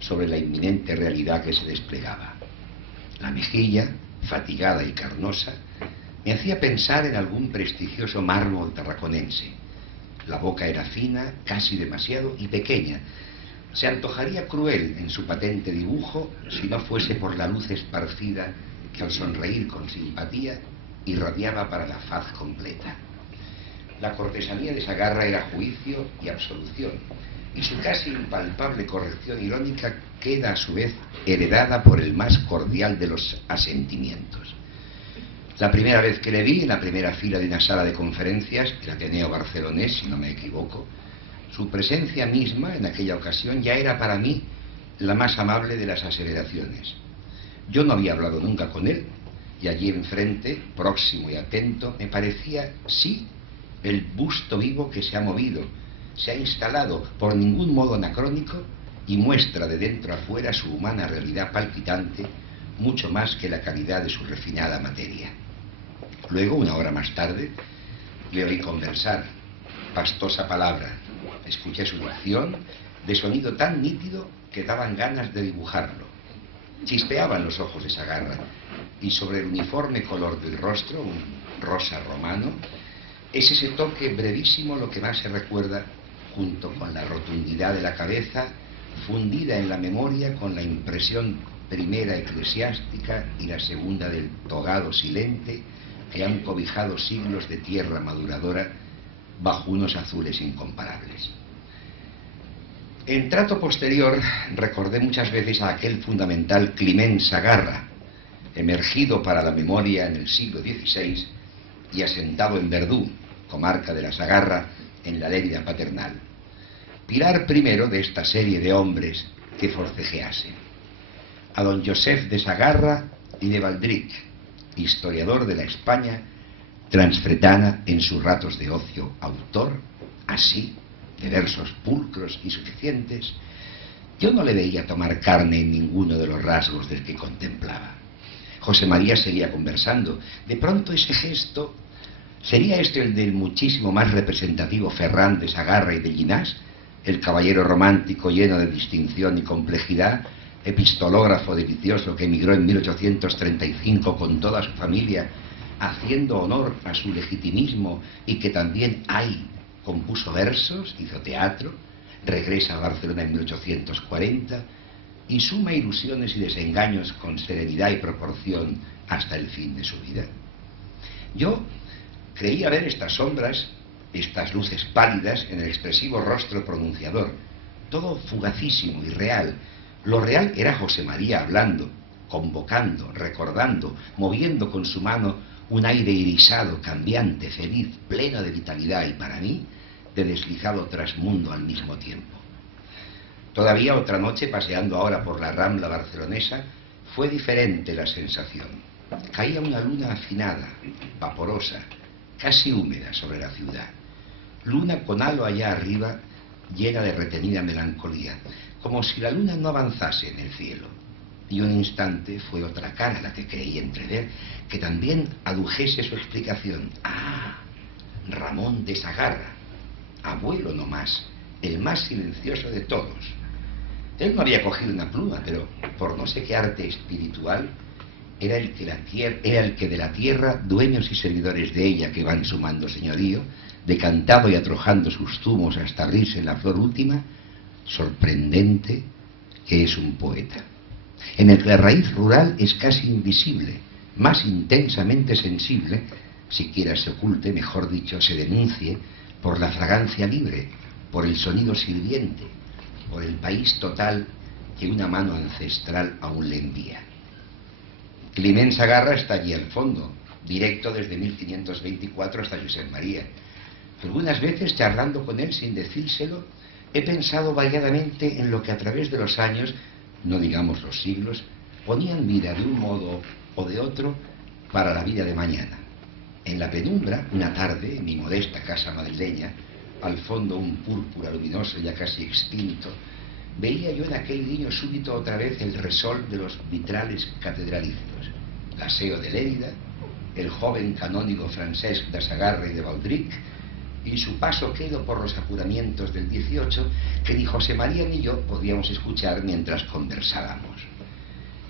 sobre la inminente realidad que se desplegaba. La mejilla, fatigada y carnosa, me hacía pensar en algún prestigioso mármol tarraconense. La boca era fina, casi demasiado, y pequeña. Se antojaría cruel en su patente dibujo si no fuese por la luz esparcida que al sonreír con simpatía irradiaba para la faz completa. La cortesanía de Sagarra era juicio y absolución, y su casi impalpable corrección irónica queda a su vez heredada por el más cordial de los asentimientos. La primera vez que le vi, en la primera fila de una sala de conferencias, el Ateneo Barcelonés, si no me equivoco, su presencia misma en aquella ocasión ya era para mí la más amable de las aseveraciones. Yo no había hablado nunca con él, y allí enfrente, próximo y atento, me parecía, sí, el busto vivo que se ha movido, se ha instalado, por ningún modo anacrónico, y muestra de dentro a fuera su humana realidad palpitante, mucho más que la calidad de su refinada materia. Luego, una hora más tarde, le oí conversar, pastosa palabra, escuché su dicción, de sonido tan nítido que daban ganas de dibujarlo. Chispeaban los ojos de Sagarra, y sobre el uniforme color del rostro, un rosa romano, es ese toque brevísimo lo que más se recuerda, junto con la rotundidad de la cabeza, fundida en la memoria con la impresión primera eclesiástica y la segunda del togado silente que han cobijado siglos de tierra maduradora bajo unos azules incomparables. En trato posterior recordé muchas veces a aquel fundamental Climent Sagarra, emergido para la memoria en el siglo XVI y asentado en Verdú, comarca de la Sagarra, en la Lérida paternal. Pilar primero de esta serie de hombres que forcejeasen. A don Joseph de Sagarra y de Valdric, historiador de la España transfretana, en sus ratos de ocio autor, así, de versos pulcros y suficientes. Yo no le veía tomar carne en ninguno de los rasgos del que contemplaba. José María seguía conversando. De pronto ese gesto, ¿sería este el del muchísimo más representativo Ferran de Sagarra y de Llinás, el caballero romántico lleno de distinción y complejidad, epistológrafo delicioso que emigró en 1835 con toda su familia, haciendo honor a su legitimismo, y que también compuso versos, hizo teatro, regresa a Barcelona en 1840 y suma ilusiones y desengaños con serenidad y proporción hasta el fin de su vida? Yo creía ver estas sombras, estas luces pálidas en el expresivo rostro pronunciador, todo fugacísimo y real. Lo real era José María hablando, convocando, recordando, moviendo con su mano un aire irisado, cambiante, feliz, pleno de vitalidad y, para mí, de deslizado trasmundo al mismo tiempo. Todavía otra noche, paseando ahora por la Rambla barcelonesa, fue diferente la sensación. Caía una luna afinada, vaporosa, casi húmeda sobre la ciudad. Luna con halo allá arriba, llena de retenida melancolía, como si la luna no avanzase en el cielo. Y un instante fue otra cara la que creí entrever, que también adujese su explicación. ¡Ah! Ramón de Sagarra, abuelo no más, el más silencioso de todos. Él no había cogido una pluma, pero por no sé qué arte espiritual, era el que de la tierra, dueños y servidores de ella que van sumando señorío, decantado y atrojando sus zumos hasta abrirse en la flor última, sorprendente que es un poeta, en el que la raíz rural es casi invisible, más intensamente sensible, siquiera se oculte, mejor dicho, se denuncie, por la fragancia libre, por el sonido sirviente, por el país total que una mano ancestral aún le envía. Climent Sagarra está allí al fondo, directo desde 1524 hasta Josep María. Algunas veces, charlando con él sin decírselo, he pensado variadamente en lo que a través de los años, no digamos los siglos, ponían vida de un modo o de otro para la vida de mañana. En la penumbra, una tarde, en mi modesta casa madrileña, al fondo un púrpura luminoso ya casi extinto, veía yo en aquel guiño súbito otra vez el resol de los vitrales catedralicios, la Seo de Lérida, el joven canónigo Francesc de Sagarra y de Valdric, y su paso quedo por los apuramientos del 18, que ni José María ni yo podíamos escuchar mientras conversábamos.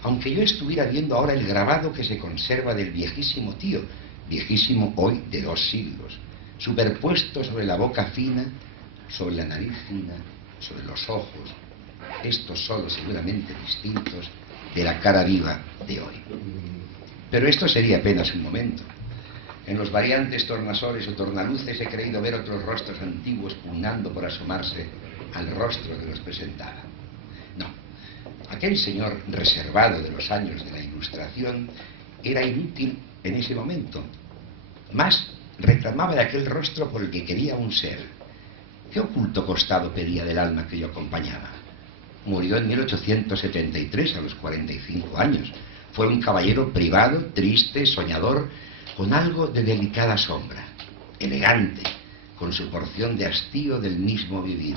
Aunque yo estuviera viendo ahora el grabado que se conserva del viejísimo tío, viejísimo hoy de 2 siglos, superpuesto sobre la boca fina, sobre la nariz fina, sobre los ojos, estos solo seguramente distintos de la cara viva de hoy. Pero esto sería apenas un momento. En los variantes tornasoles o tornaluces he creído ver otros rostros antiguos pugnando por asomarse al rostro que los presentaba. No, aquel señor reservado de los años de la Ilustración era inútil en ese momento. Más reclamaba de aquel rostro por el que quería un ser. ¿Qué oculto costado pedía del alma que yo acompañaba? Murió en 1873 a los 45 años. Fue un caballero privado, triste, soñador, con algo de delicada sombra, elegante, con su porción de hastío del mismo vivir.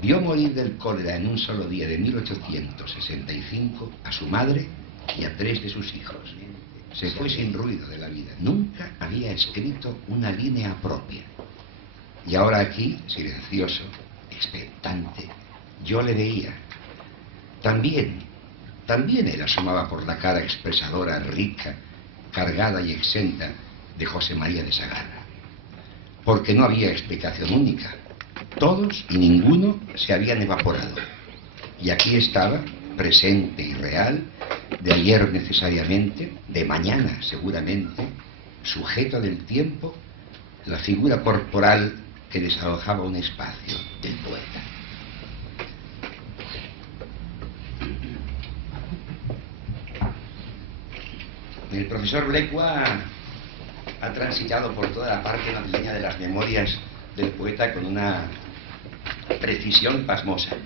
Vio morir del cólera en un solo día de 1865 a su madre y a 3 de sus hijos. Se fue sin ruido de la vida. Nunca había escrito una línea propia. Y ahora aquí, silencioso, expectante, yo le veía. También él asomaba por la cara expresadora, rica, cargada y exenta de José María de Sagarra. Porque no había explicación única. Todos y ninguno se habían evaporado. Y aquí estaba, presente y real, de ayer necesariamente, de mañana seguramente, sujeto del tiempo, la figura corporal que desalojaba un espacio del poeta. El profesor Blecua ha transitado por toda la parte madrileña de las memorias del poeta con una precisión pasmosa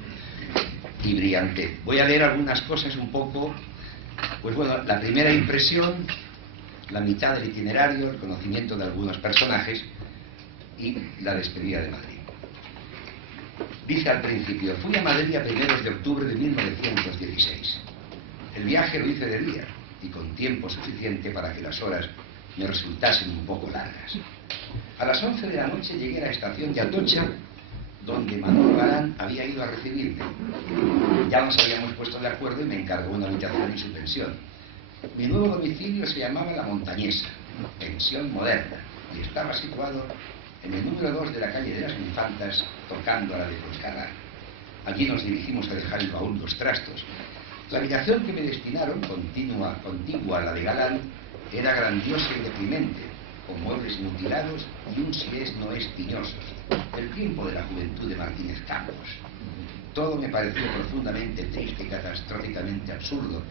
y brillante. Voy a leer algunas cosas un poco, pues bueno, la primera impresión, la mitad del itinerario, el conocimiento de algunos personajes y la despedida de Madrid. Dice al principio: fui a Madrid a primeros de octubre de 1916. El viaje lo hice de día y con tiempo suficiente para que las horas me resultasen un poco largas. A las 11 de la noche llegué a la estación de Atocha, donde Manolo Galán había ido a recibirme. Ya nos habíamos puesto de acuerdo y me encargó una habitación en su pensión. Mi nuevo domicilio se llamaba La Montañesa, pensión moderna, y estaba situado en el número 2 de la calle de las Infantas, tocando a la de Fuencarral. Allí nos dirigimos a dejar el baúl los trastos. La habitación que me destinaron, contigua a la de Galán, era grandiosa y deprimente, con muebles mutilados y un sirés noés tiñosos, el tiempo de la juventud de Martínez Campos. Todo me pareció profundamente triste y catastróficamente absurdo,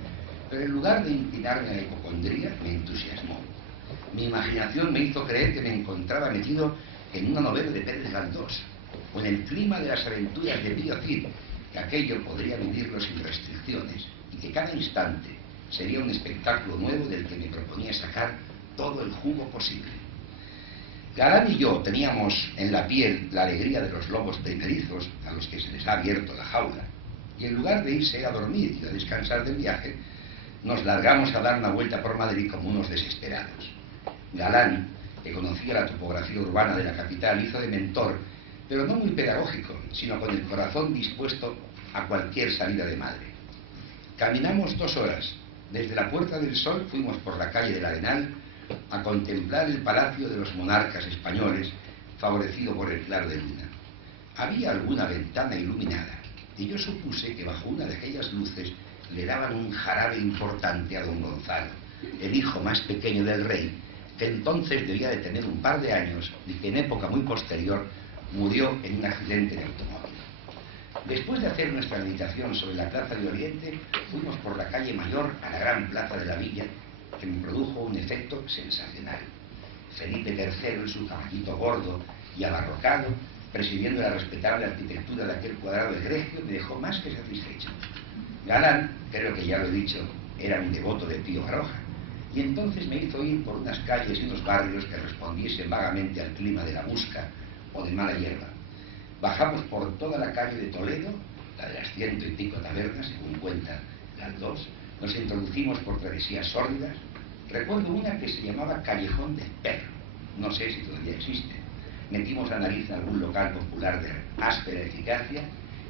pero en lugar de inclinarme a la hipocondría, me entusiasmó. Mi imaginación me hizo creer que me encontraba metido en una novela de Pérez Galdós, o en el clima de las aventuras de Pío Cid, que aquello podría vivirlo sin restricciones, y que cada instante sería un espectáculo nuevo del que me proponía sacar todo el jugo posible. Galán y yo teníamos en la piel la alegría de los lobos primerizos a los que se les ha abierto la jaula, y en lugar de irse a dormir y a descansar del viaje, nos largamos a dar una vuelta por Madrid como unos desesperados. Galán, que conocía la topografía urbana de la capital, hizo de mentor, pero no muy pedagógico, sino con el corazón dispuesto a cualquier salida de madre. Caminamos 2 horas. Desde la Puerta del Sol fuimos por la calle del Arenal a contemplar el palacio de los monarcas españoles, favorecido por el claro de luna. Había alguna ventana iluminada, y yo supuse que bajo una de aquellas luces le daban un jarabe importante a don Gonzalo, el hijo más pequeño del rey, que entonces debía de tener un par de años y que en época muy posterior murió en un accidente de automóvil. Después de hacer nuestra meditación sobre la Plaza de Oriente, fuimos por la calle Mayor a la gran plaza de la Villa, que me produjo un efecto sensacional. Felipe III en su caballito gordo y abarrocado, presidiendo la respetable arquitectura de aquel cuadrado egregio, me dejó más que satisfecho. Galán, creo que ya lo he dicho, era un devoto de Pío Baroja, y entonces me hizo ir por unas calles y unos barrios que respondiesen vagamente al clima de la Busca o de Mala Hierba. Bajamos por toda la calle de Toledo, la de las 100 y pico tabernas, según cuentan las dos. Nos introducimos por travesías sórdidas. Recuerdo una que se llamaba Callejón del Perro, no sé si todavía existe. Metimos la nariz en algún local popular de áspera eficacia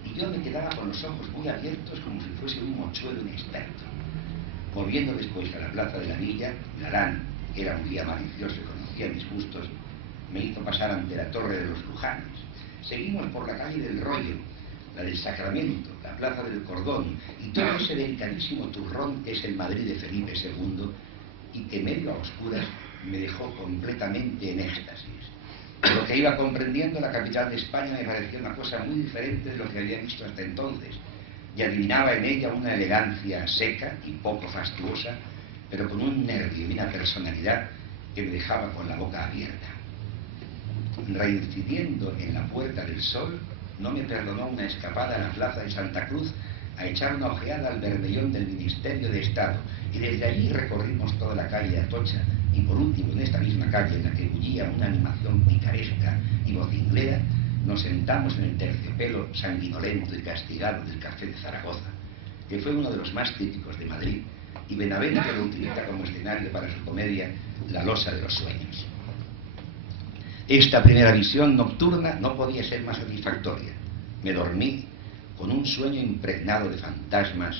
y yo me quedaba con los ojos muy abiertos como si fuese un mochuelo inexperto. Volviendo después a la Plaza de la Villa, Galán, que era un guía malicioso y conocía mis gustos, me hizo pasar ante la Torre de los Lujanes. Seguimos por la calle del Rollo, la del Sacramento, la Plaza del Cordón y todo ese delicadísimo turrón que es el Madrid de Felipe II y que medio a oscuras me dejó completamente en éxtasis. Lo que iba comprendiendo la capital de España me parecía una cosa muy diferente de lo que había visto hasta entonces, y adivinaba en ella una elegancia seca y poco fastuosa, pero con un nervio y una personalidad que me dejaba con la boca abierta. Reincidiendo en la Puerta del Sol, no me perdonó una escapada a la plaza de Santa Cruz a echar una ojeada al bermellón del Ministerio de Estado, y desde allí recorrimos toda la calle Atocha, y por último en esta misma calle en la que bullía una animación picaresca y vocinglera, nos sentamos en el terciopelo sanguinolento y castigado del Café de Zaragoza, que fue uno de los más típicos de Madrid, y Benavente lo utiliza como escenario para su comedia La losa de los sueños. Esta primera visión nocturna no podía ser más satisfactoria. Me dormí con un sueño impregnado de fantasmas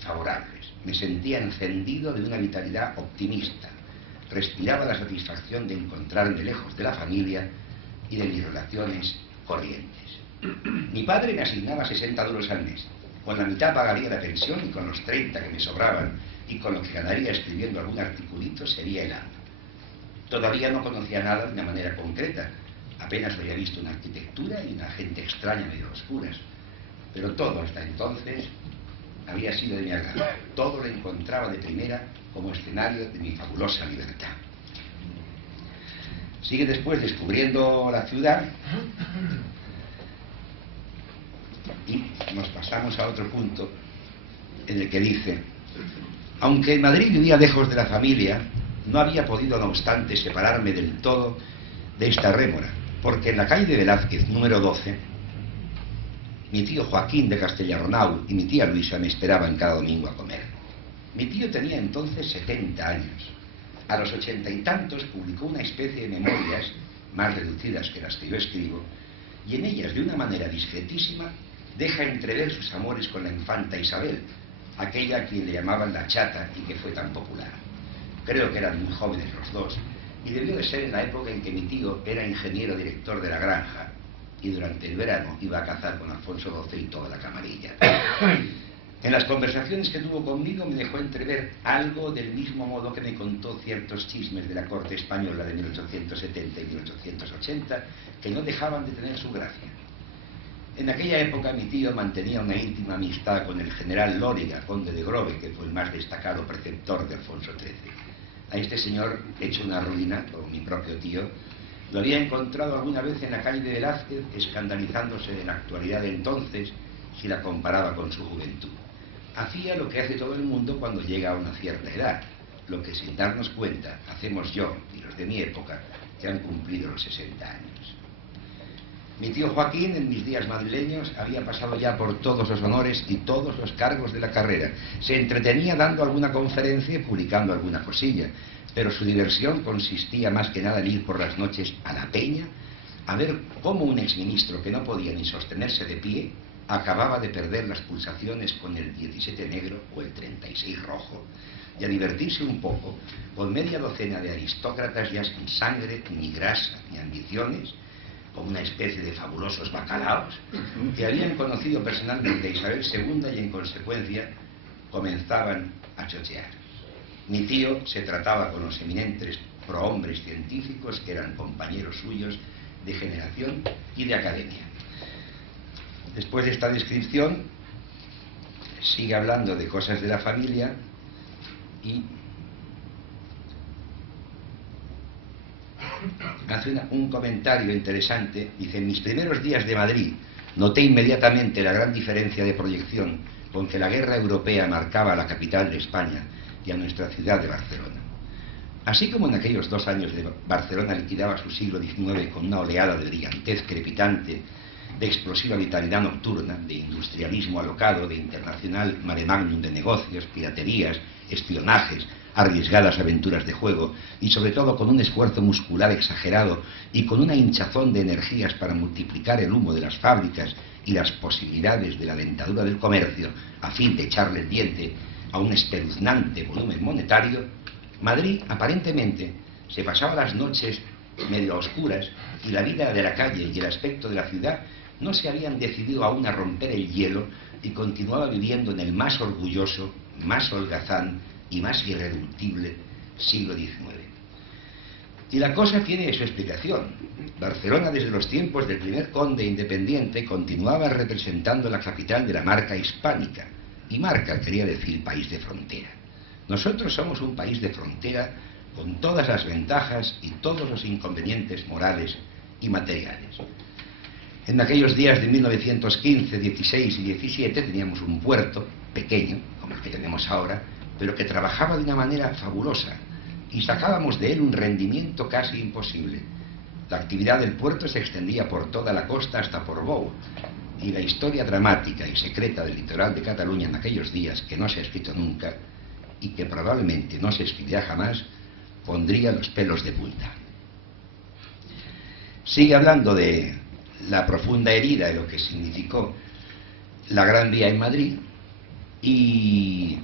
favorables. Me sentía encendido de una vitalidad optimista. Respiraba la satisfacción de encontrarme lejos de la familia y de mis relaciones corrientes. Mi padre me asignaba 60 duros al mes. Con la mitad pagaría la pensión, y con los 30 que me sobraban y con lo que ganaría escribiendo algún articulito sería el amo. Todavía no conocía nada de una manera concreta. Apenas había visto una arquitectura y una gente extraña medio oscuras. Pero todo hasta entonces había sido de mi agrado. Todo lo encontraba de primera como escenario de mi fabulosa libertad. Sigue después descubriendo la ciudad y nos pasamos a otro punto en el que dice: aunque en Madrid vivía lejos de la familia, no había podido no obstante separarme del todo de esta rémora, porque en la calle de Velázquez, número 12, mi tío Joaquín de Castellarronau y mi tía Luisa me esperaban cada domingo a comer. Mi tío tenía entonces 70 años. A los 80 y tantos publicó una especie de memorias, más reducidas que las que yo escribo, y en ellas, de una manera discretísima, deja entrever sus amores con la infanta Isabel, aquella a quien le llamaban la chata y que fue tan popular. Creo que eran muy jóvenes los dos, y debió de ser en la época en que mi tío era ingeniero director de la granja, y durante el verano iba a cazar con Alfonso XII y toda la camarilla. En las conversaciones que tuvo conmigo me dejó entrever algo del mismo modo que me contó ciertos chismes de la corte española de 1870 y 1880, que no dejaban de tener su gracia. En aquella época mi tío mantenía una íntima amistad con el general Lóriga, conde de Grove, que fue el más destacado preceptor de Alfonso XIII. A este señor, hecho una ruina, como mi propio tío, lo había encontrado alguna vez en la calle de Velázquez, escandalizándose de la actualidad de entonces si la comparaba con su juventud. Hacía lo que hace todo el mundo cuando llega a una cierta edad, lo que sin darnos cuenta hacemos yo y los de mi época, que han cumplido los 60 años. Mi tío Joaquín, en mis días madrileños, había pasado ya por todos los honores y todos los cargos de la carrera. Se entretenía dando alguna conferencia y publicando alguna cosilla, pero su diversión consistía más que nada en ir por las noches a la peña a ver cómo un exministro que no podía ni sostenerse de pie acababa de perder las pulsaciones con el 17 negro o el 36 rojo, y a divertirse un poco con media docena de aristócratas ya sin sangre, ni grasa, ni ambiciones, como una especie de fabulosos bacalaos, que habían conocido personalmente a Isabel II y en consecuencia comenzaban a chochear. Mi tío se trataba con los eminentes prohombres científicos que eran compañeros suyos de generación y de academia. Después de esta descripción, sigue hablando de cosas de la familia y hace un comentario interesante. Dice: en mis primeros días de Madrid noté inmediatamente la gran diferencia de proyección con que la guerra europea marcaba a la capital de España y a nuestra ciudad de Barcelona. Así como en aquellos 2 años de Barcelona liquidaba su siglo XIX con una oleada de brillantez crepitante, de explosiva vitalidad nocturna, de industrialismo alocado, de internacional mare magnum de negocios, piraterías, espionajes, arriesgadas aventuras de juego, y sobre todo con un esfuerzo muscular exagerado y con una hinchazón de energías para multiplicar el humo de las fábricas y las posibilidades de la dentadura del comercio a fin de echarle el diente a un espeluznante volumen monetario, Madrid aparentemente se pasaba las noches medio a oscuras, y la vida de la calle y el aspecto de la ciudad no se habían decidido aún a romper el hielo, y continuaba viviendo en el más orgulloso, más holgazán y más irreductible siglo XIX. Y la cosa tiene su explicación. Barcelona, desde los tiempos del primer conde independiente, continuaba representando la capital de la marca hispánica. Y marca quería decir país de frontera. Nosotros somos un país de frontera con todas las ventajas y todos los inconvenientes morales y materiales. En aquellos días de 1915, 16 y 17 teníamos un puerto pequeño, como el que tenemos ahora, pero que trabajaba de una manera fabulosa y sacábamos de él un rendimiento casi imposible. La actividad del puerto se extendía por toda la costa hasta Portbou, y la historia dramática y secreta del litoral de Cataluña en aquellos días, que no se ha escrito nunca y que probablemente no se escribirá jamás, pondría los pelos de punta. Sigue hablando de la profunda herida de lo que significó la Gran Vía en Madrid, y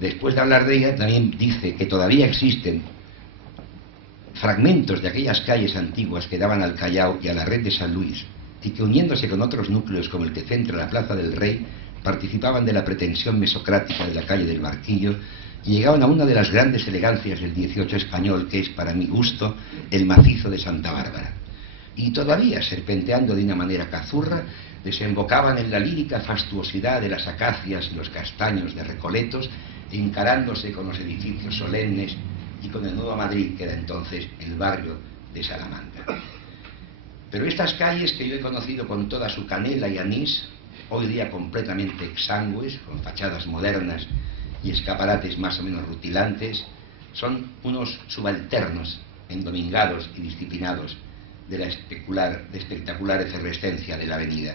después de hablar de ella también dice que todavía existen fragmentos de aquellas calles antiguas que daban al Callao y a la red de San Luis, y que uniéndose con otros núcleos como el que centra la Plaza del Rey, participaban de la pretensión mesocrática de la calle del Barquillo y llegaban a una de las grandes elegancias del 18 español, que es, para mi gusto, el macizo de Santa Bárbara. Y todavía, serpenteando de una manera cazurra, desembocaban en la lírica fastuosidad de las acacias y los castaños de Recoletos, encarándose con los edificios solemnes y con el Nuevo Madrid, que era entonces el barrio de Salamanca. Pero estas calles que yo he conocido con toda su canela y anís, hoy día completamente exangües, con fachadas modernas y escaparates más o menos rutilantes, son unos subalternos endomingados y disciplinados de la espectacular efervescencia de la avenida.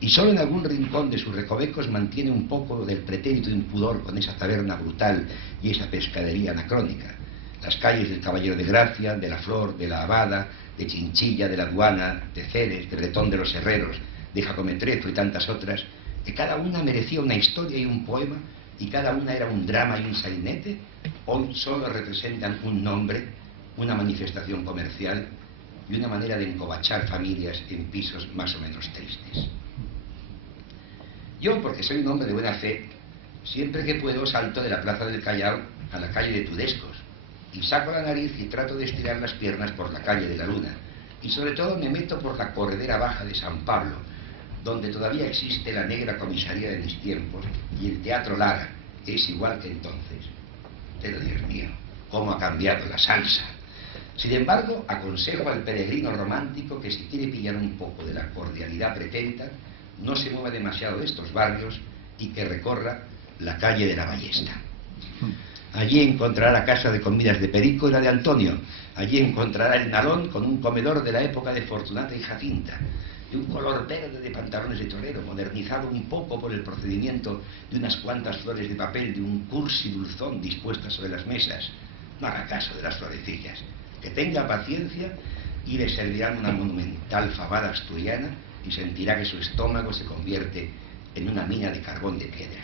Y solo en algún rincón de sus recovecos mantiene un poco del pretérito impudor con esa taberna brutal y esa pescadería anacrónica. Las calles del Caballero de Gracia, de la Flor, de la Abada, de Chinchilla, de la Aduana, de Ceres, de Bretón de los Herreros, de Jacometrezo y tantas otras, que cada una merecía una historia y un poema, y cada una era un drama y un sainete, hoy solo representan un nombre, una manifestación comercial y una manera de encobachar familias en pisos más o menos tristes. Yo, porque soy un hombre de buena fe, siempre que puedo salto de la Plaza del Callao a la calle de Tudescos, y saco la nariz y trato de estirar las piernas por la calle de la Luna, y sobre todo me meto por la corredera baja de San Pablo, donde todavía existe la negra comisaría de mis tiempos y el Teatro Lara, que es igual que entonces. Pero Dios mío, cómo ha cambiado la salsa. Sin embargo, aconsejo al peregrino romántico que, si quiere pillar un poco de la cordialidad pretérita, no se mueva demasiado de estos barrios y que recorra la calle de la Ballesta. Allí encontrará la casa de comidas de Perico y la de Antonio. Allí encontrará el Nalón con un comedor de la época de Fortunata y Jacinta, de un color verde de pantalones de torero, modernizado un poco por el procedimiento de unas cuantas flores de papel de un cursi dulzón dispuestas sobre las mesas. No haga caso de las florecillas. Que tenga paciencia y le servirán una monumental fabada asturiana y sentirá que su estómago se convierte en una mina de carbón de piedra.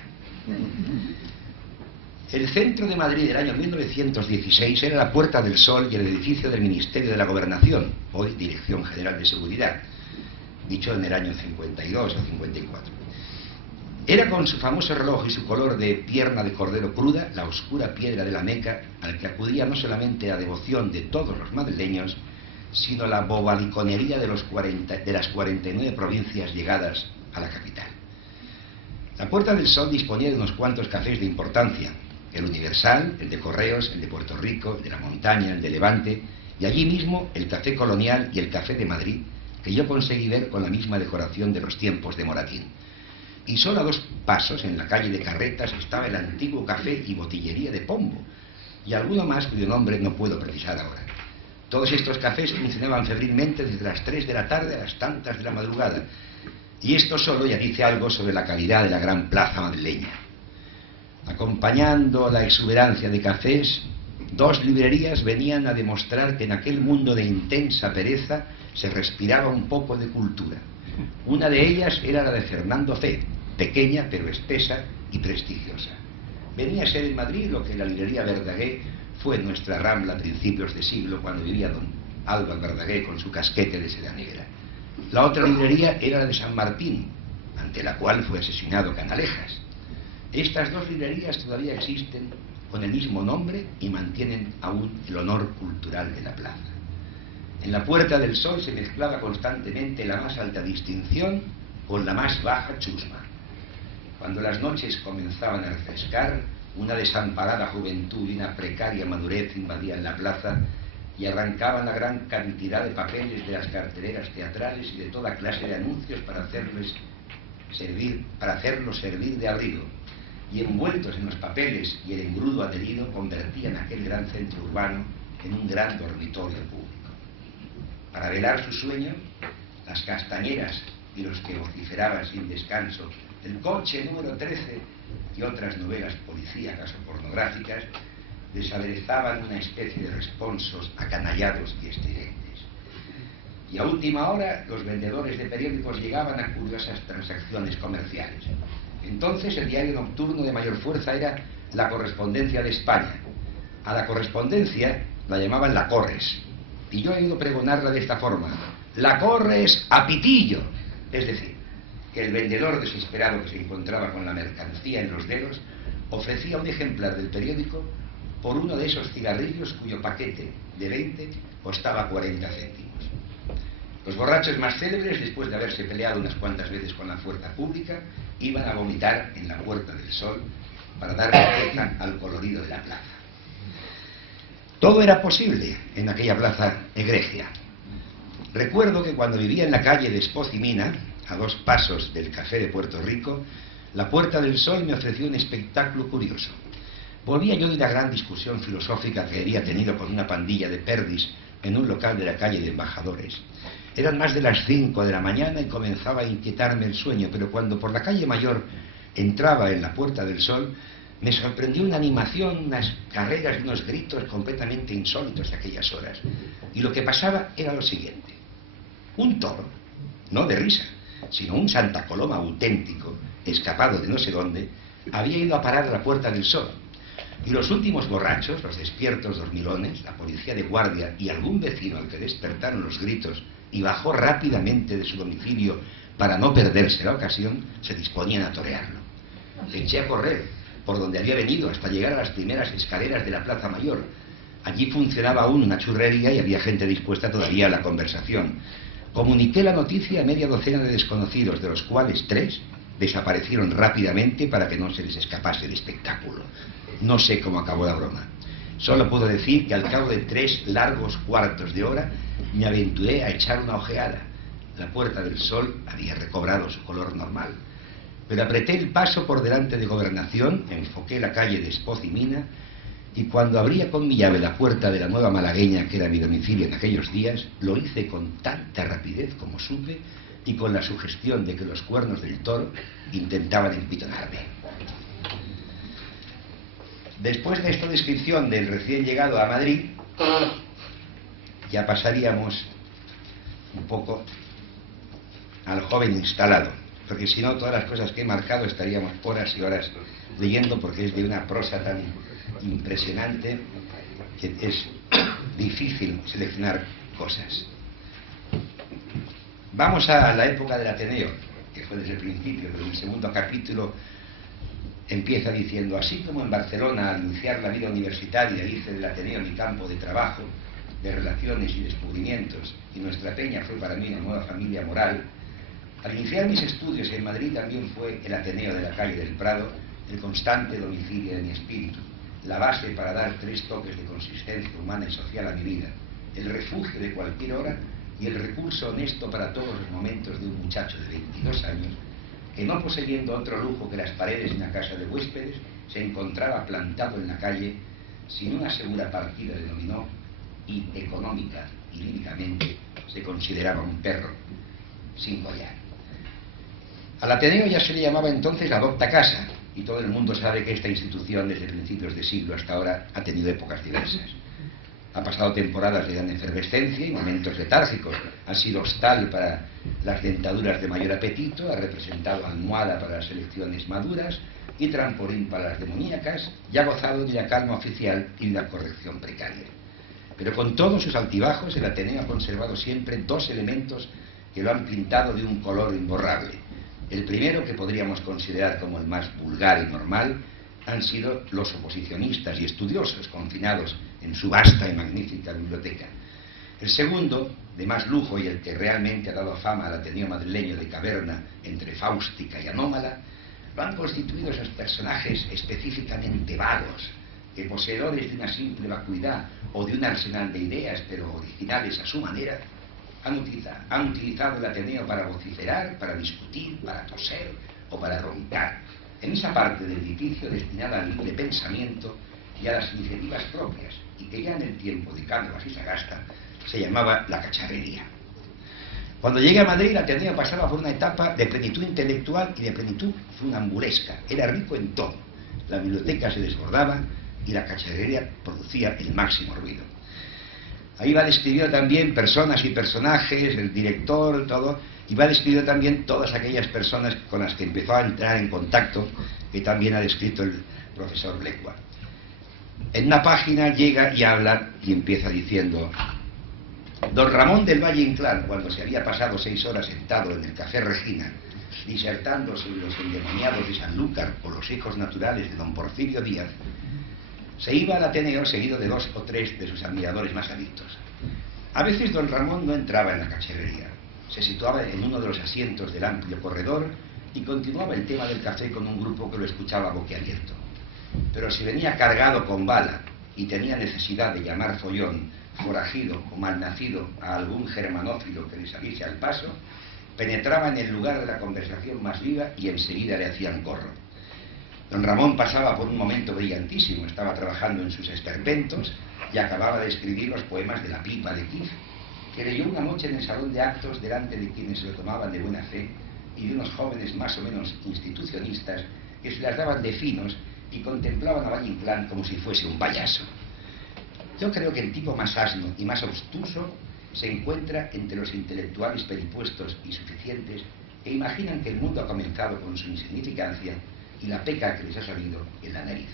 El centro de Madrid del año 1916 era la Puerta del Sol y el edificio del Ministerio de la Gobernación, hoy Dirección General de Seguridad, dicho en el año 52 o 54. Era, con su famoso reloj y su color de pierna de cordero cruda, la oscura piedra de la Meca, al que acudía no solamente la devoción de todos los madrileños, sino la bobaliconería de las 49 provincias llegadas a la capital. La Puerta del Sol disponía de unos cuantos cafés de importancia: el Universal, el de Correos, el de Puerto Rico, el de la Montaña, el de Levante, y allí mismo el Café Colonial y el Café de Madrid, que yo conseguí ver con la misma decoración de los tiempos de Moratín. Y solo a 2 pasos, en la calle de Carretas, estaba el antiguo café y botillería de Pombo, y alguno más cuyo nombre no puedo precisar ahora. Todos estos cafés funcionaban febrilmente desde las 3 de la tarde a las tantas de la madrugada, y esto solo ya dice algo sobre la calidad de la gran plaza madrileña. Acompañando la exuberancia de cafés, 2 librerías venían a demostrar que en aquel mundo de intensa pereza se respiraba un poco de cultura. Una de ellas era la de Fernando Fe, pequeña pero espesa y prestigiosa. Venía a ser en Madrid lo que la librería Verdaguer fue en nuestra Rambla a principios de siglo, cuando vivía don Álvaro Verdaguer con su casquete de seda negra. La otra librería era la de San Martín, ante la cual fue asesinado Canalejas. Estas 2 librerías todavía existen con el mismo nombre y mantienen aún el honor cultural de la plaza. En la Puerta del Sol se mezclaba constantemente la más alta distinción con la más baja chusma. Cuando las noches comenzaban a refrescar, una desamparada juventud y una precaria madurez invadían la plaza y arrancaban la gran cantidad de papeles de las carteleras teatrales y de toda clase de anuncios para hacerlos servir de abrigo. Y envueltos en los papeles y el engrudo adherido, convertían aquel gran centro urbano en un gran dormitorio público. Para velar su sueño, las castañeras y los que vociferaban sin descanso El coche número 13 y otras novelas policíacas o pornográficas desaderezaban una especie de responsos acanallados y estridentes. Y a última hora los vendedores de periódicos llegaban a curiosas transacciones comerciales. Entonces el diario nocturno de mayor fuerza era La Correspondencia de España. A la correspondencia la llamaban La Corres, y yo he oído pregonarla de esta forma: La Corres a pitillo. Es decir, que el vendedor desesperado que se encontraba con la mercancía en los dedos ofrecía un ejemplar del periódico por uno de esos cigarrillos cuyo paquete de 20 costaba 40 céntimos. Los borrachos más célebres, después de haberse peleado unas cuantas veces con la fuerza pública, iban a vomitar en la Puerta del Sol para dar riqueza al colorido de la plaza. Todo era posible en aquella plaza egregia. Recuerdo que cuando vivía en la calle de Espoz y Mina, a 2 pasos del Café de Puerto Rico, la Puerta del Sol me ofreció un espectáculo curioso. Volvía yo de una gran discusión filosófica que había tenido con una pandilla de perdis en un local de la calle de Embajadores. Eran más de las 5 de la mañana y comenzaba a inquietarme el sueño, pero cuando por la calle Mayor entraba en la Puerta del Sol, me sorprendió una animación, unas carreras y unos gritos completamente insólitos de aquellas horas. Y lo que pasaba era lo siguiente: un toro, no de risa, sino un Santa Coloma auténtico, escapado de no sé dónde, había ido a parar a la Puerta del Sol. Y los últimos borrachos, los despiertos dormilones, la policía de guardia y algún vecino al que despertaron los gritos y bajó rápidamente de su domicilio para no perderse la ocasión, se disponían a torearlo. Eché a correr por donde había venido hasta llegar a las primeras escaleras de la Plaza Mayor. Allí funcionaba aún una churrería y había gente dispuesta todavía a la conversación. Comuniqué la noticia a media docena de desconocidos, de los cuales 3 desaparecieron rápidamente para que no se les escapase el espectáculo. No sé cómo acabó la broma. Solo puedo decir que al cabo de 3 largos cuartos de hora me aventuré a echar una ojeada. La Puerta del Sol había recobrado su color normal. Pero apreté el paso por delante de Gobernación, enfoqué la calle de Espoz y Mina, y cuando abría con mi llave la puerta de la Nueva Malagueña, que era mi domicilio en aquellos días, lo hice con tanta rapidez como supe y con la sugestión de que los cuernos del toro intentaban empitonarme. Después de esta descripción del recién llegado a Madrid, ya pasaríamos un poco al joven instalado, porque si no, todas las cosas que he marcado estaríamos horas y horas leyendo, porque es de una prosa tan impresionante que es difícil seleccionar cosas. Vamos a la época del Ateneo, que fue desde el principio, pero en el segundo capítulo empieza diciendo: así como en Barcelona, al iniciar la vida universitaria, hice del Ateneo mi campo de trabajo, de relaciones y descubrimientos, y nuestra peña fue para mí una nueva familia moral, al iniciar mis estudios en Madrid también fue el Ateneo de la calle del Prado el constante domicilio de mi espíritu, la base para dar 3 toques de consistencia humana y social a mi vida, el refugio de cualquier hora y el recurso honesto para todos los momentos de un muchacho de 22 años que, no poseyendo otro lujo que las paredes de una casa de huéspedes, se encontraba plantado en la calle sin una segura partida de dominó y, económica y líricamente, se consideraba un perro sin collar. Al Ateneo ya se le llamaba entonces la docta casa, y todo el mundo sabe que esta institución desde principios de siglo hasta ahora ha tenido épocas diversas. Ha pasado temporadas de gran efervescencia y momentos letárgicos. Ha sido hostal para las dentaduras de mayor apetito, ha representado almohada para las elecciones maduras y trampolín para las demoníacas, y ha gozado de la calma oficial y de la corrección precaria. Pero con todos sus altibajos, el Ateneo ha conservado siempre 2 elementos que lo han pintado de un color imborrable. El primero, que podríamos considerar como el más vulgar y normal, han sido los oposicionistas y estudiosos confinados en su vasta y magnífica biblioteca. El segundo, de más lujo y el que realmente ha dado fama al Ateneo madrileño de caverna entre fáustica y anómala, lo han constituido esos personajes específicamente vagos, que poseedores de una simple vacuidad o de un arsenal de ideas, pero originales a su manera, han utilizado el Ateneo para vociferar, para discutir, para toser o para roncar, en esa parte del edificio destinada al libre pensamiento y a las iniciativas propias, y que ya en el tiempo de Cánovas y Sagasta se llamaba la cacharrería. Cuando llegué a Madrid, el Ateneo pasaba por una etapa de plenitud intelectual y de plenitud funambulesca. Era rico en todo. La biblioteca se desbordaba y la cacharrería producía el máximo ruido. Ahí va describiendo también personas y personajes, el director, todo, y va describiendo también todas aquellas personas con las que empezó a entrar en contacto, que también ha descrito el profesor Blecua. En una página llega y habla y empieza diciendo: don Ramón del Valle Inclán, cuando se había pasado 6 horas sentado en el Café Regina, disertando sobre los endemoniados de Sanlúcar o los hijos naturales de don Porfirio Díaz, se iba al Ateneo seguido de 2 o 3 de sus admiradores más adictos. A veces don Ramón no entraba en la cacharrería, se situaba en uno de los asientos del amplio corredor y continuaba el tema del café con un grupo que lo escuchaba boquiabierto. Pero si venía cargado con bala y tenía necesidad de llamar follón, forajido o malnacido a algún germanófilo que le saliese al paso, penetraba en el lugar de la conversación más viva y enseguida le hacían corro. Don Ramón pasaba por un momento brillantísimo, estaba trabajando en sus esperpentos y acababa de escribir los poemas de la pipa de Kif, que leyó una noche en el salón de actos delante de quienes se lo tomaban de buena fe y de unos jóvenes más o menos institucionistas que se las daban de finos y contemplaban a Valle Inclán como si fuese un payaso. Yo creo que el tipo más asno y más obstuso se encuentra entre los intelectuales peripuestos y suficientes que imaginan que el mundo ha comenzado con su insignificancia y la peca que les ha salido en la nariz.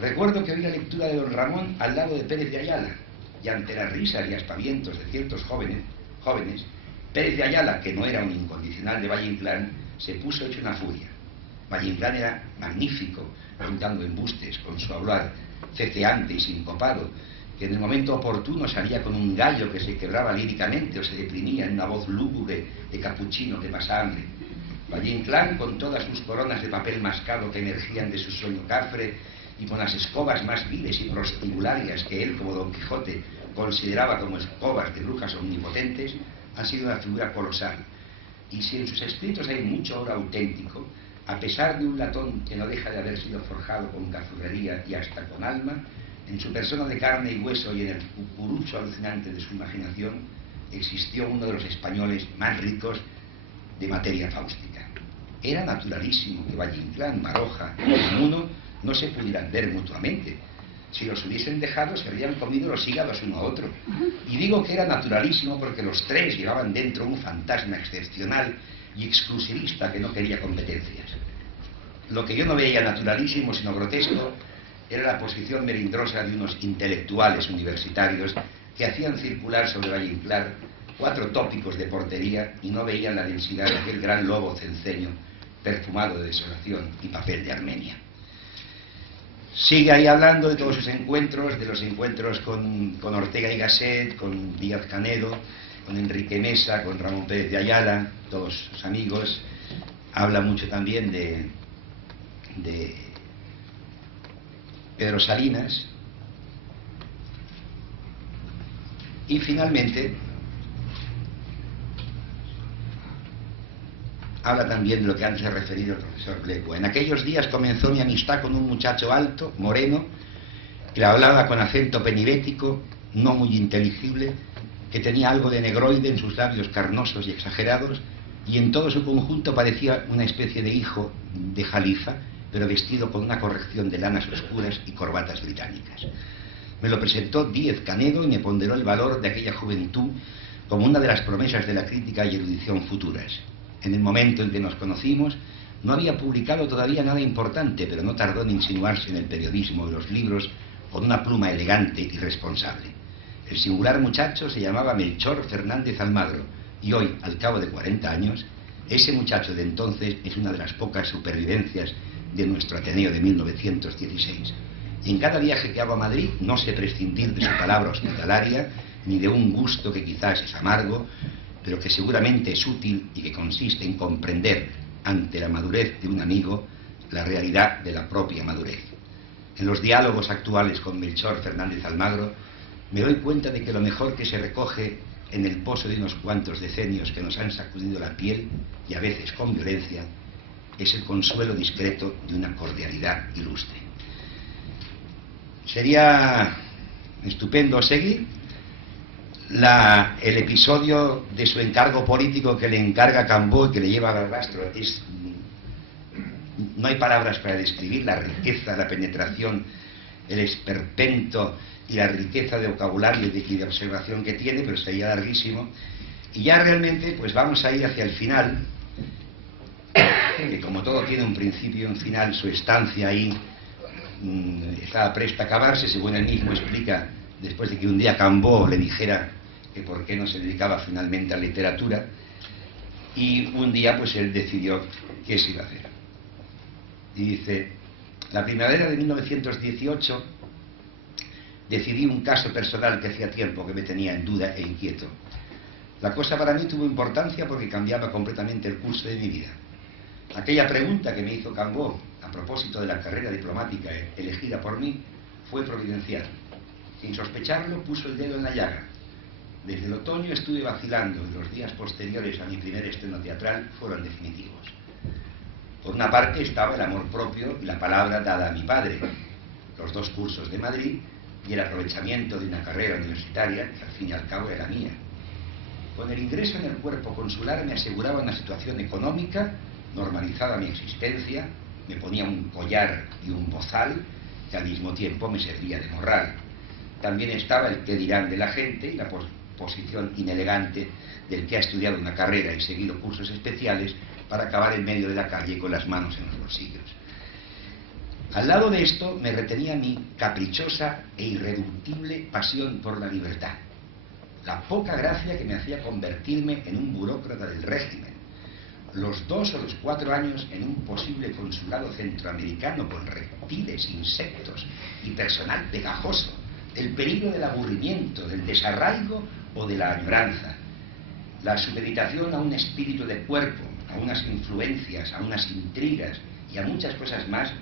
Recuerdo que oí la lectura de don Ramón al lado de Pérez de Ayala, y ante las risas y aspavientos de ciertos jóvenes, Pérez de Ayala, que no era un incondicional de Valle Inclán, se puso hecho una furia. Valle Inclán era magnífico, contando embustes, con su hablar ceceante y sincopado, que en el momento oportuno salía con un gallo que se quebraba líricamente o se deprimía en una voz lúgubre de capuchino que pasa hambre. Valle Inclán, con todas sus coronas de papel mascado que emergían de su sueño cafre y con las escobas más viles y prostibularias que él, como Don Quijote, consideraba como escobas de brujas omnipotentes, ha sido una figura colosal. Y si en sus escritos hay mucho oro auténtico, a pesar de un latón que no deja de haber sido forjado con cafurrería y hasta con alma, en su persona de carne y hueso y en el cucurucho alucinante de su imaginación, existió uno de los españoles más ricos de materia fáustica. Era naturalísimo que Valle Inclán, Baroja y Unamuno no se pudieran ver mutuamente. Si los hubiesen dejado, se habrían comido los hígados uno a otro. Y digo que era naturalísimo porque los 3 llevaban dentro un fantasma excepcional y exclusivista que no quería competencias. Lo que yo no veía naturalísimo, sino grotesco, era la posición melindrosa de unos intelectuales universitarios que hacían circular sobre Valle Inclán 4 tópicos de portería y no veían la densidad de aquel gran lobo cenceño perfumado de desolación y papel de Armenia. Sigue ahí hablando de todos sus encuentros, de los encuentros con Ortega y Gasset, con Díaz Canedo, con Enrique Mesa, con Ramón Pérez de Ayala, todos sus amigos. Habla mucho también de Pedro Salinas. Y finalmente habla también de lo que antes ha referido el profesor Blecua. En aquellos días comenzó mi amistad con un muchacho alto, moreno, que hablaba con acento penibético, no muy inteligible, que tenía algo de negroide en sus labios carnosos y exagerados, y en todo su conjunto parecía una especie de hijo de Jalifa, pero vestido con una corrección de lanas oscuras y corbatas británicas. Me lo presentó Díaz Canedo y me ponderó el valor de aquella juventud como una de las promesas de la crítica y erudición futuras. En el momento en que nos conocimos, no había publicado todavía nada importante, pero no tardó en insinuarse en el periodismo de los libros con una pluma elegante y responsable. El singular muchacho se llamaba Melchor Fernández Almagro, y hoy, al cabo de 40 años, ese muchacho de entonces es una de las pocas supervivencias de nuestro Ateneo de 1916. Y en cada viaje que hago a Madrid no sé prescindir de su palabra hospitalaria ni de un gusto que quizás es amargo, pero que seguramente es útil y que consiste en comprender ante la madurez de un amigo la realidad de la propia madurez. En los diálogos actuales con Melchor Fernández Almagro me doy cuenta de que lo mejor que se recoge en el pozo de unos cuantos decenios que nos han sacudido la piel, y a veces con violencia, es el consuelo discreto de una cordialidad ilustre. Sería estupendo seguir el episodio de su encargo político que le encarga Cambó y que le lleva al rastro. No hay palabras para describir la riqueza, la penetración, el esperpento y la riqueza de vocabulario y de observación que tiene, pero sería larguísimo. Y ya realmente pues vamos a ir hacia el final, que como todo tiene un principio y un final, su estancia ahí estaba presta a acabarse, según él mismo explica, después de que un día Cambó le dijera que por qué no se dedicaba finalmente a la literatura, y un día pues él decidió qué se iba a hacer. Y dice: la primavera de 1918 decidí un caso personal que hacía tiempo que me tenía en duda e inquieto. La cosa para mí tuvo importancia porque cambiaba completamente el curso de mi vida. Aquella pregunta que me hizo Cambó a propósito de la carrera diplomática elegida por mí fue providencial. Sin sospecharlo, puso el dedo en la llaga. Desde el otoño estuve vacilando y los días posteriores a mi primer estreno teatral fueron definitivos. Por una parte estaba el amor propio y la palabra dada a mi padre, los 2 cursos de Madrid y el aprovechamiento de una carrera universitaria que al fin y al cabo era mía. Con el ingreso en el cuerpo consular me aseguraba una situación económica, normalizaba mi existencia, me ponía un collar y un bozal que al mismo tiempo me servía de morral. También estaba el qué dirán de la gente y la posición inelegante del que ha estudiado una carrera y seguido cursos especiales para acabar en medio de la calle con las manos en los bolsillos. Al lado de esto me retenía mi caprichosa e irreductible pasión por la libertad, la poca gracia que me hacía convertirme en un burócrata del régimen, los 2 o los 4 años en un posible consulado centroamericano con reptiles, insectos y personal pegajoso, el peligro del aburrimiento, del desarraigo o de la añoranza, la supeditación a un espíritu de cuerpo, a unas influencias, a unas intrigas y a muchas cosas más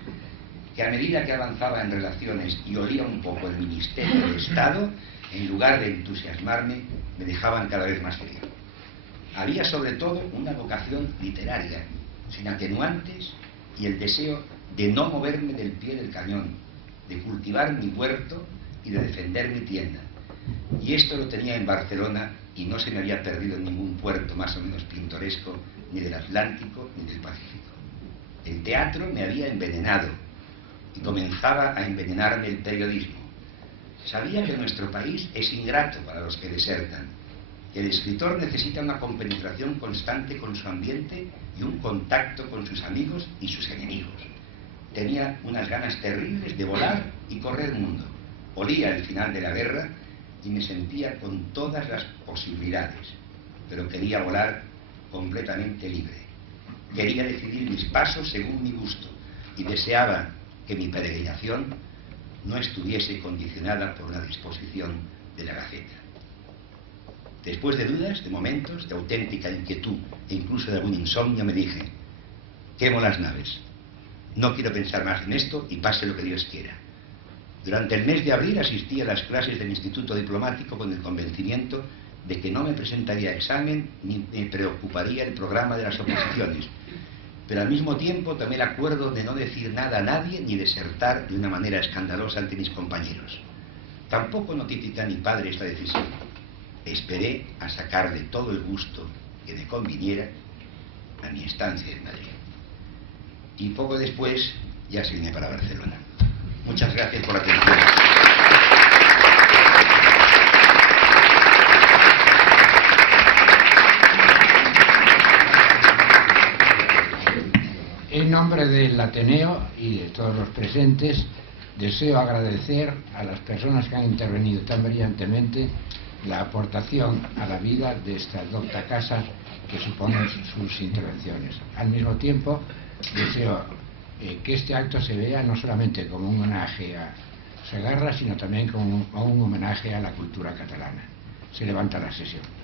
que a medida que avanzaba en relaciones y olía un poco el Ministerio de Estado, en lugar de entusiasmarme, me dejaban cada vez más frío. Había sobre todo una vocación literaria, sin atenuantes, y el deseo de no moverme del pie del cañón, de cultivar mi huerto y de defender mi tienda. Y esto lo tenía en Barcelona y no se me había perdido en ningún puerto más o menos pintoresco, ni del Atlántico ni del Pacífico. El teatro me había envenenado y comenzaba a envenenarme el periodismo. Sabía que nuestro país es ingrato para los que desertan, que el escritor necesita una compenetración constante con su ambiente y un contacto con sus amigos y sus enemigos. Tenía unas ganas terribles de volar y correr mundo. Olía el final de la guerra y me sentía con todas las posibilidades, pero quería volar completamente libre. Quería decidir mis pasos según mi gusto y deseaba que mi peregrinación no estuviese condicionada por una disposición de la Gaceta. Después de dudas, de momentos, de auténtica inquietud e incluso de algún insomnio, me dije: quemo las naves. No quiero pensar más en esto y pase lo que Dios quiera. Durante el mes de abril asistí a las clases del Instituto Diplomático con el convencimiento de que no me presentaría a examen ni me preocuparía el programa de las oposiciones, pero al mismo tiempo tomé el acuerdo de no decir nada a nadie ni desertar de una manera escandalosa ante mis compañeros. Tampoco notifiqué a mi padre esta decisión. Esperé a sacarle todo el gusto que me conviniera a mi estancia en Madrid. Y poco después ya se vine para Barcelona. Muchas gracias por la atención. En nombre del Ateneo y de todos los presentes, deseo agradecer a las personas que han intervenido tan brillantemente la aportación a la vida de esta docta casa que suponen sus intervenciones. Al mismo tiempo, deseo que este acto se vea no solamente como un homenaje a Segarra, sino también como un homenaje a la cultura catalana. Se levanta la sesión.